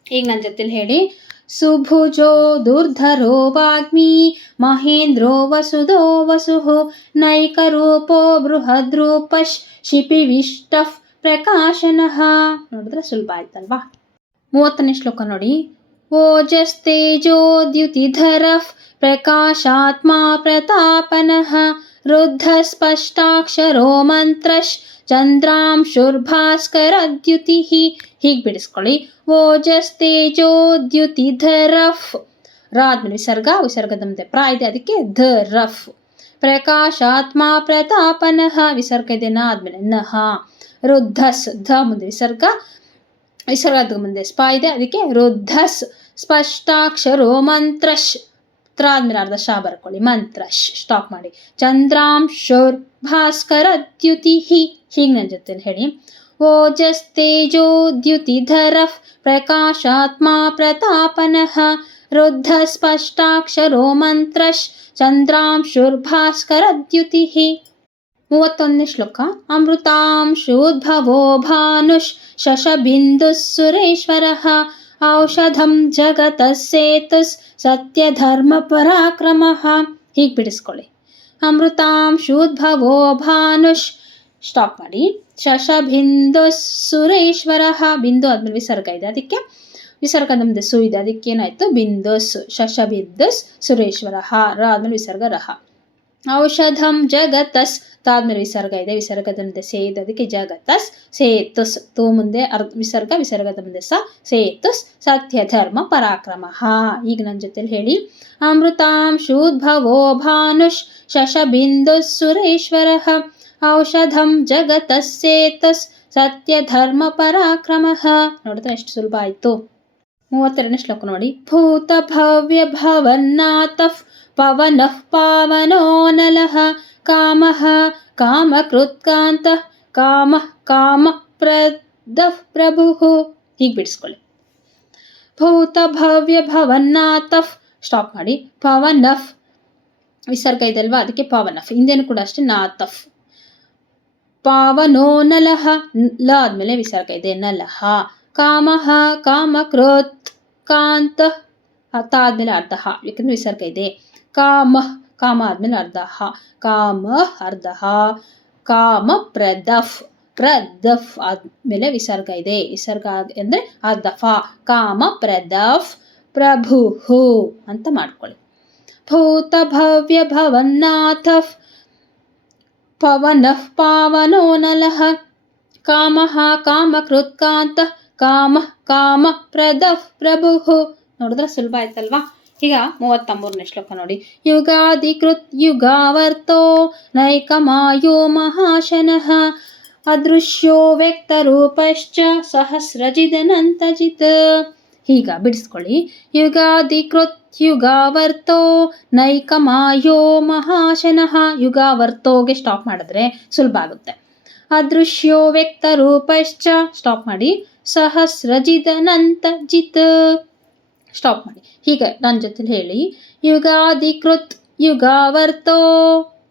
ಈಗ ನನ್ನ ಜೊತೆಲಿ ಹೇಳಿ. ಸುಭುಜೋ ದುರ್ಧರೋ ವಾಗ್ಮಿ ಮಹೇಂದ್ರೋ ವಸುದೋ ವಸುಃ ನೈಕರೂಪೋ ಬೃಹದ್ರೂಪಶ್ ಶಿಪಿ ವಿಷ್ಟಫ್ ಪ್ರಕಾಶನಃ. ನೋಡಿದ್ರೆ ಸುಲಭ ಆಯ್ತಲ್ವಾ? 30ನೇ ಶ್ಲೋಕ ನೋಡಿ. ಓಜಸ್ತೇಜೋ ದ್ಯುತಿಧರಃ ಪ್ರಕಾಶಾತ್ಮ ಪ್ರತಾಪನಃ ರುದ್ಧ ಸ್ಪಷ್ಟಾಕ್ಷರೋ ಮಂತ್ರಶ್ ಚಂದ್ರಾಂಶುರ್ಭಾಸ್ಕರದ್ಯುತಿಃ. ಹೀಗೆ ಬಿಡಿಸ್ಕೊಳ್ಳಿ. ಓಜಸ್ತೇಜೋ ದ್ಯುತಿಧರಃ, ರ ಆದ್ಮೇಲೆ ವಿಸರ್ಗ, ವಿಸರ್ಗದ ಮುಂದೆ ಪ್ರ ಇದೆ, ಅದಕ್ಕೆ ಧ ರಫ್. ಪ್ರಕಾಶಾತ್ಮ ಪ್ರತಾಪನಃ, ವಿಸರ್ಗ ಇದೆ ನ ಆದ್ಮೇಲೆ ನಹ. ರುದ್ಧಸ್, ಧ ಮುಂದೆ ವಿಸರ್ಗ, ವಿಸರ್ಗದ ಮುಂದೆ ಸ್ಪ ಇದೆ, ಅದಕ್ಕೆ ರುದ್ಧಸ್. ಸ್ಪಷ್ಟಾಕ್ಷರೋ ಮಂತ್ರಶ್, ತ್ರ ಆದ್ಮೇಲೆ ಅರ್ಧ ಶ ಬರ್ಕೊಳ್ಳಿ, ಮಂತ್ರಶ್, ಸ್ಟಾಪ್ ಮಾಡಿ. ಚಂದ್ರಾಂಶುರ್ ಭಾಸ್ಕರ ದ್ಯುತಿಃ. ಹೀಗೆ ನನ್ನ ಜೊತೆ ಹೇಳಿ. ಓಜಸ್ತೇಜೋ ದ್ಯುತಿಧರಃ ಪ್ರಕಾಶಾತ್ಮ ಪ್ರತಾಪನಃ ರುದ್ಧ ಸ್ಪಷ್ಟಾಕ್ಷರೋ ಮಂತ್ರಶ್ ಚಂದ್ರಾಂಶುರ್ಭಾಸ್ಕರ ದ್ಯುತಿಃ. 31ನೇ ಶ್ಲೋಕ. ಅಮೃತಾಂಶೋದ್ಭವೋ ಭಾನುಷ್ ಶಶಬಿಂದುಃ ಸುರೇಶ್ವರಃ ಔಷಧಂ ಜಗತಃ ಸೇತುಸ್ ಸತ್ಯಧರ್ಮ ಪರಾಕ್ರಮಃ. ಹೀಗೆ ಬಿಡಿಸ್ಕೊಳ್ಳಿ. ಅಮೃತಾಂಶೋದ್ಭವೋ ಭಾನುಷ್, ಸ್ಟಾಪ್ ಮಾಡಿ. ಶಶಬಿಂದುಃ ಸುರೇಶ್ವರಃ, ಬಿಂದು ಆದ್ಮೇಲೆ ವಿಸರ್ಗ ಇದೆ, ಅದಕ್ಕೆ ವಿಸರ್ಗದ ಮುಂದೆ ಸು ಇದೆ, ಅದಕ್ಕೆ ಏನಾಯ್ತು ಬಿಂದುಸ್. ಶಶಬಿಂದುಸ್ ಸುರೇಶ್ವರಃ, ರ ಆದ್ಮೇಲೆ ವಿಸರ್ಗ ರಹ. ಔಷಧಂ ಜಗತಸ್, ತಾದ್ಮೇಲೆ ವಿಸರ್ಗ ಇದೆ, ವಿಸರ್ಗದ ಮುಂದೆ ಸೇ ಇದೆ, ಅದಕ್ಕೆ ಜಗತಸ್. ಸೇತುಸ್, ತೋ ಮುಂದೆ ವಿಸರ್ಗ, ವಿಸರ್ಗದ ಮುಂದೆ ಸ, ಸೇತುಸ್ ಸತ್ಯ ಧರ್ಮ ಪರಾಕ್ರಮ. ಈಗ ನನ್ನ ಜೊತೆಲಿ ಹೇಳಿ. ಅಮೃತಾಂಶೋದ್ಭವೋ ಭಾನುಷ್ ಶಶಬಿಂದುಃ ಸುರೇಶ್ವರಃ ಔಷಧಂ ಜಗತಃ ಸೇತುಸ್ ಸತ್ಯ ಧರ್ಮ ಪರಾಕ್ರಮ. ನೋಡಿದ್ರೆ ಎಷ್ಟು ಸುಲಭ ಆಯ್ತು. 32ನೇ ಶ್ಲೋಕ ನೋಡಿ. ಭೂತ ಭವ್ಯ ಭವನ್ನಾತಃ ಪವನಃ ಪಾವನೋನಲಃ ಕಾಮಃ ಕಾಮಕೃತ್ಕಾಂತಃ ಕಾಮಃ ಕಾಮಪ್ರದಃ ಪ್ರಭುಃ. ಹೀಗೆ ಬಿಡಿಸ್ಕೊಳ್ಳಿ. ಭೂತ ಭವ್ಯ ಭವನ್ನಾತಃ, ಸ್ಟಾಪ್ ಮಾಡಿ. ಪವನಃ ವಿಸರ್ಗ ಇದೆ ಅಲ್ವಾ, ಅದಕ್ಕೆ ಪಾವನಫ್. ಹಿಂದೇನು ಕೂಡ ಅಷ್ಟೇ ನಾತಫ್. ಪಾವನೋ ನಲಹ, ಲ ಆದ್ಮೇಲೆ ವಿಸರ್ಗ ಇದೆ ನಲಹ. ಕಾಮಹ ಕಾಮಕೃತ್ ಕಾಂತ, ತ ಆದ್ಮೇಲೆ ಅರ್ಧ ಹ, ಯಾಕಂದ್ರೆ ವಿಸರ್ಗ ಇದೆ. ಕಾಮ, ಕಾಮ ಆದ್ಮೇಲೆ ಅರ್ಧ ಹ, ಕಾಮ ಅರ್ಧ ಹ. ಕಾಮ ಪ್ರದಫ್, ಪ್ರದಫ್ ಆದ್ಮೇಲೆ ವಿಸರ್ಗ ಇದೆ, ವಿಸರ್ಗ ಅಂದ್ರೆ ಅರ್ಧ ಫ. ಕಾಮ ಪ್ರದಫ್ ಪ್ರಭು ಅಂತ ಮಾಡ್ಕೊಳ್ಳಿ. ಭೂತ ಭವ್ಯ ಭವನ್ನಾಥಃ ಪವನಃ ಪಾವನೋ ನಲಃ. ಕಾಮಃ ಕಾಮಕೃತ್ ಕಾಂತಃ ಕಾಮಃ ಕಾಮ ಪ್ರದಃ ಪ್ರಭುಃ. ನೋಡಿದ್ರೆ ಸುಲಭ ಆಯ್ತಲ್ವಾ. ಈಗ 33ನೇ ಶ್ಲೋಕ ನೋಡಿ. ಯುಗಾದಿಕೃತ್ ಯುಗಾವರ್ತೋ ನೈಕಮಾಯೋ ಮಹಾಶನಃ ಅದೃಶ್ಯೋ ವ್ಯಕ್ತರೂಪಶ್ಚ ಸಹಸ್ರಜಿದನಂತಜಿತ್. ಈಗ ಬಿಡಿಸ್ಕೊಳ್ಳಿ. ಯುಗಾದಿಕೃತ್ ಯುಗಾವರ್ತೋ ನೈಕಮಾಯೋ ಮಹಾಶನಃ. ಯುಗಾವರ್ತೋಗೆ ಸ್ಟಾಪ್ ಮಾಡಿದ್ರೆ ಸುಲಭ ಆಗುತ್ತೆ. ಅದೃಶ್ಯೋ ವ್ಯಕ್ತರೂಪಶ್ಚ ಸ್ಟಾಪ್ ಮಾಡಿ. ಸಹಸ್ರಜಿದನಂತಜಿತ್ ಸ್ಟಾಪ್ ಮಾಡಿ. ಹೀಗೆ ನನ್ನ ಜೊತೆ ಹೇಳಿ. ಯುಗಾದಿಕೃತ್ ಯುಗಾವರ್ತೋ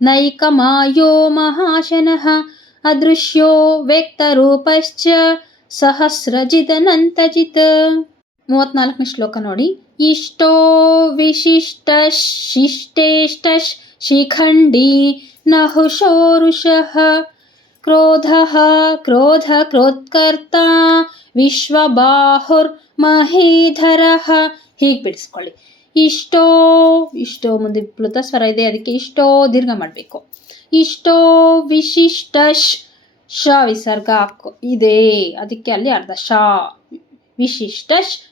ನೈಕಮಾಯೋ ಮಹಾಶನಃ ಅದೃಶ್ಯೋ ವ್ಯಕ್ತರೂಪಶ್ಚ ಸಹಸ್ರಜಿದನಂತಜಿತ್. 34ನೇ ಶ್ಲೋಕ ನೋಡಿ. ಇಷ್ಟೋ ವಿಶಿಷ್ಟ ಶಿಷ್ಟೇಷ್ಟ ಶಿಖಂಡಿ ನಹುಷೋರುಷಃ ಕ್ರೋಧಃ ಕ್ರೋಧ ಕ್ರೋತ್ಕರ್ತ ವಿಶ್ವಬಾಹುರ್ ಮಹೀಧರಃ. ಹೀಗೆ ಬಿಡಿಸ್ಕೊಳ್ಳಿ. ಇಷ್ಟೋ, ಇಷ್ಟೋ ಮುಂದೆ ಪ್ಲುತ ಸ್ವರ ಇದೆ, ಅದಕ್ಕೆ ಇಷ್ಟೋ ದೀರ್ಘ ಮಾಡಬೇಕು. ಇಷ್ಟೋ ವಿಶಿಷ್ಟ ಶ ವಿಸರ್ಗ ಇದೆ, ಅದಕ್ಕೆ ಅಲ್ಲಿ ಅರ್ಧ ಶ. ವಿಶಿಷ್ಟ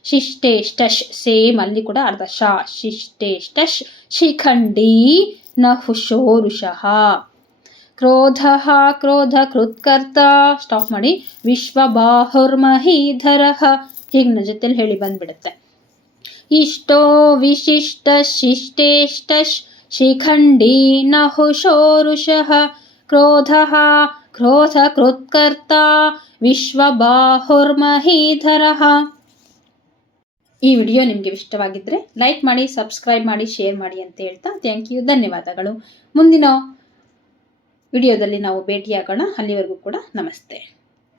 ಶಿಷ್ಟೇಷ್ಟ ಸೇಮ್, ಅಲ್ಲಿ ಕೂಡ ಅರ್ಧ ಶ. ಶಿಷ್ಟೇಷ್ಟ ಶಿಖಂಡಿ ನಹುಷೋರುಷಃ. ಕ್ರೋಧ ಕ್ರೋಧ ಕೃತ್ಕರ್ತ ಸ್ಟಾಪ್ ಮಾಡಿ. ವಿಶ್ವಬಾಹುರ್ಮಹೀಧರಃ. ಹೀಗೆ ನನ್ನ ಜೊತೆಲಿ ಹೇಳಿ ಬಂದ್ಬಿಡುತ್ತೆ. ಇಷ್ಟೋ ವಿಶಿಷ್ಟ ಶಿಷ್ಟೇಷ್ಟ ಶಿಖಂಡಿ ನಹುಷೋರುಷಃ ಕ್ರೋಧ ಕ್ರೋಧ ಕೃತ್ಕರ್ತ ವಿಶ್ವಬಾಹುರ್ಮಹೀಧರಃ. ಈ ವಿಡಿಯೋ ನಿಮಗೆ ಇಷ್ಟವಾಗಿದ್ದರೆ ಲೈಕ್ ಮಾಡಿ, ಸಬ್ಸ್ಕ್ರೈಬ್ ಮಾಡಿ, ಶೇರ್ ಮಾಡಿ ಅಂತ ಹೇಳ್ತಾ ಥ್ಯಾಂಕ್ ಯು, ಧನ್ಯವಾದಗಳು. ಮುಂದಿನ ವಿಡಿಯೋದಲ್ಲಿ ನಾವು ಭೇಟಿಯಾಗೋಣ. ಅಲ್ಲಿವರೆಗೂ ಕೂಡ ನಮಸ್ತೆ.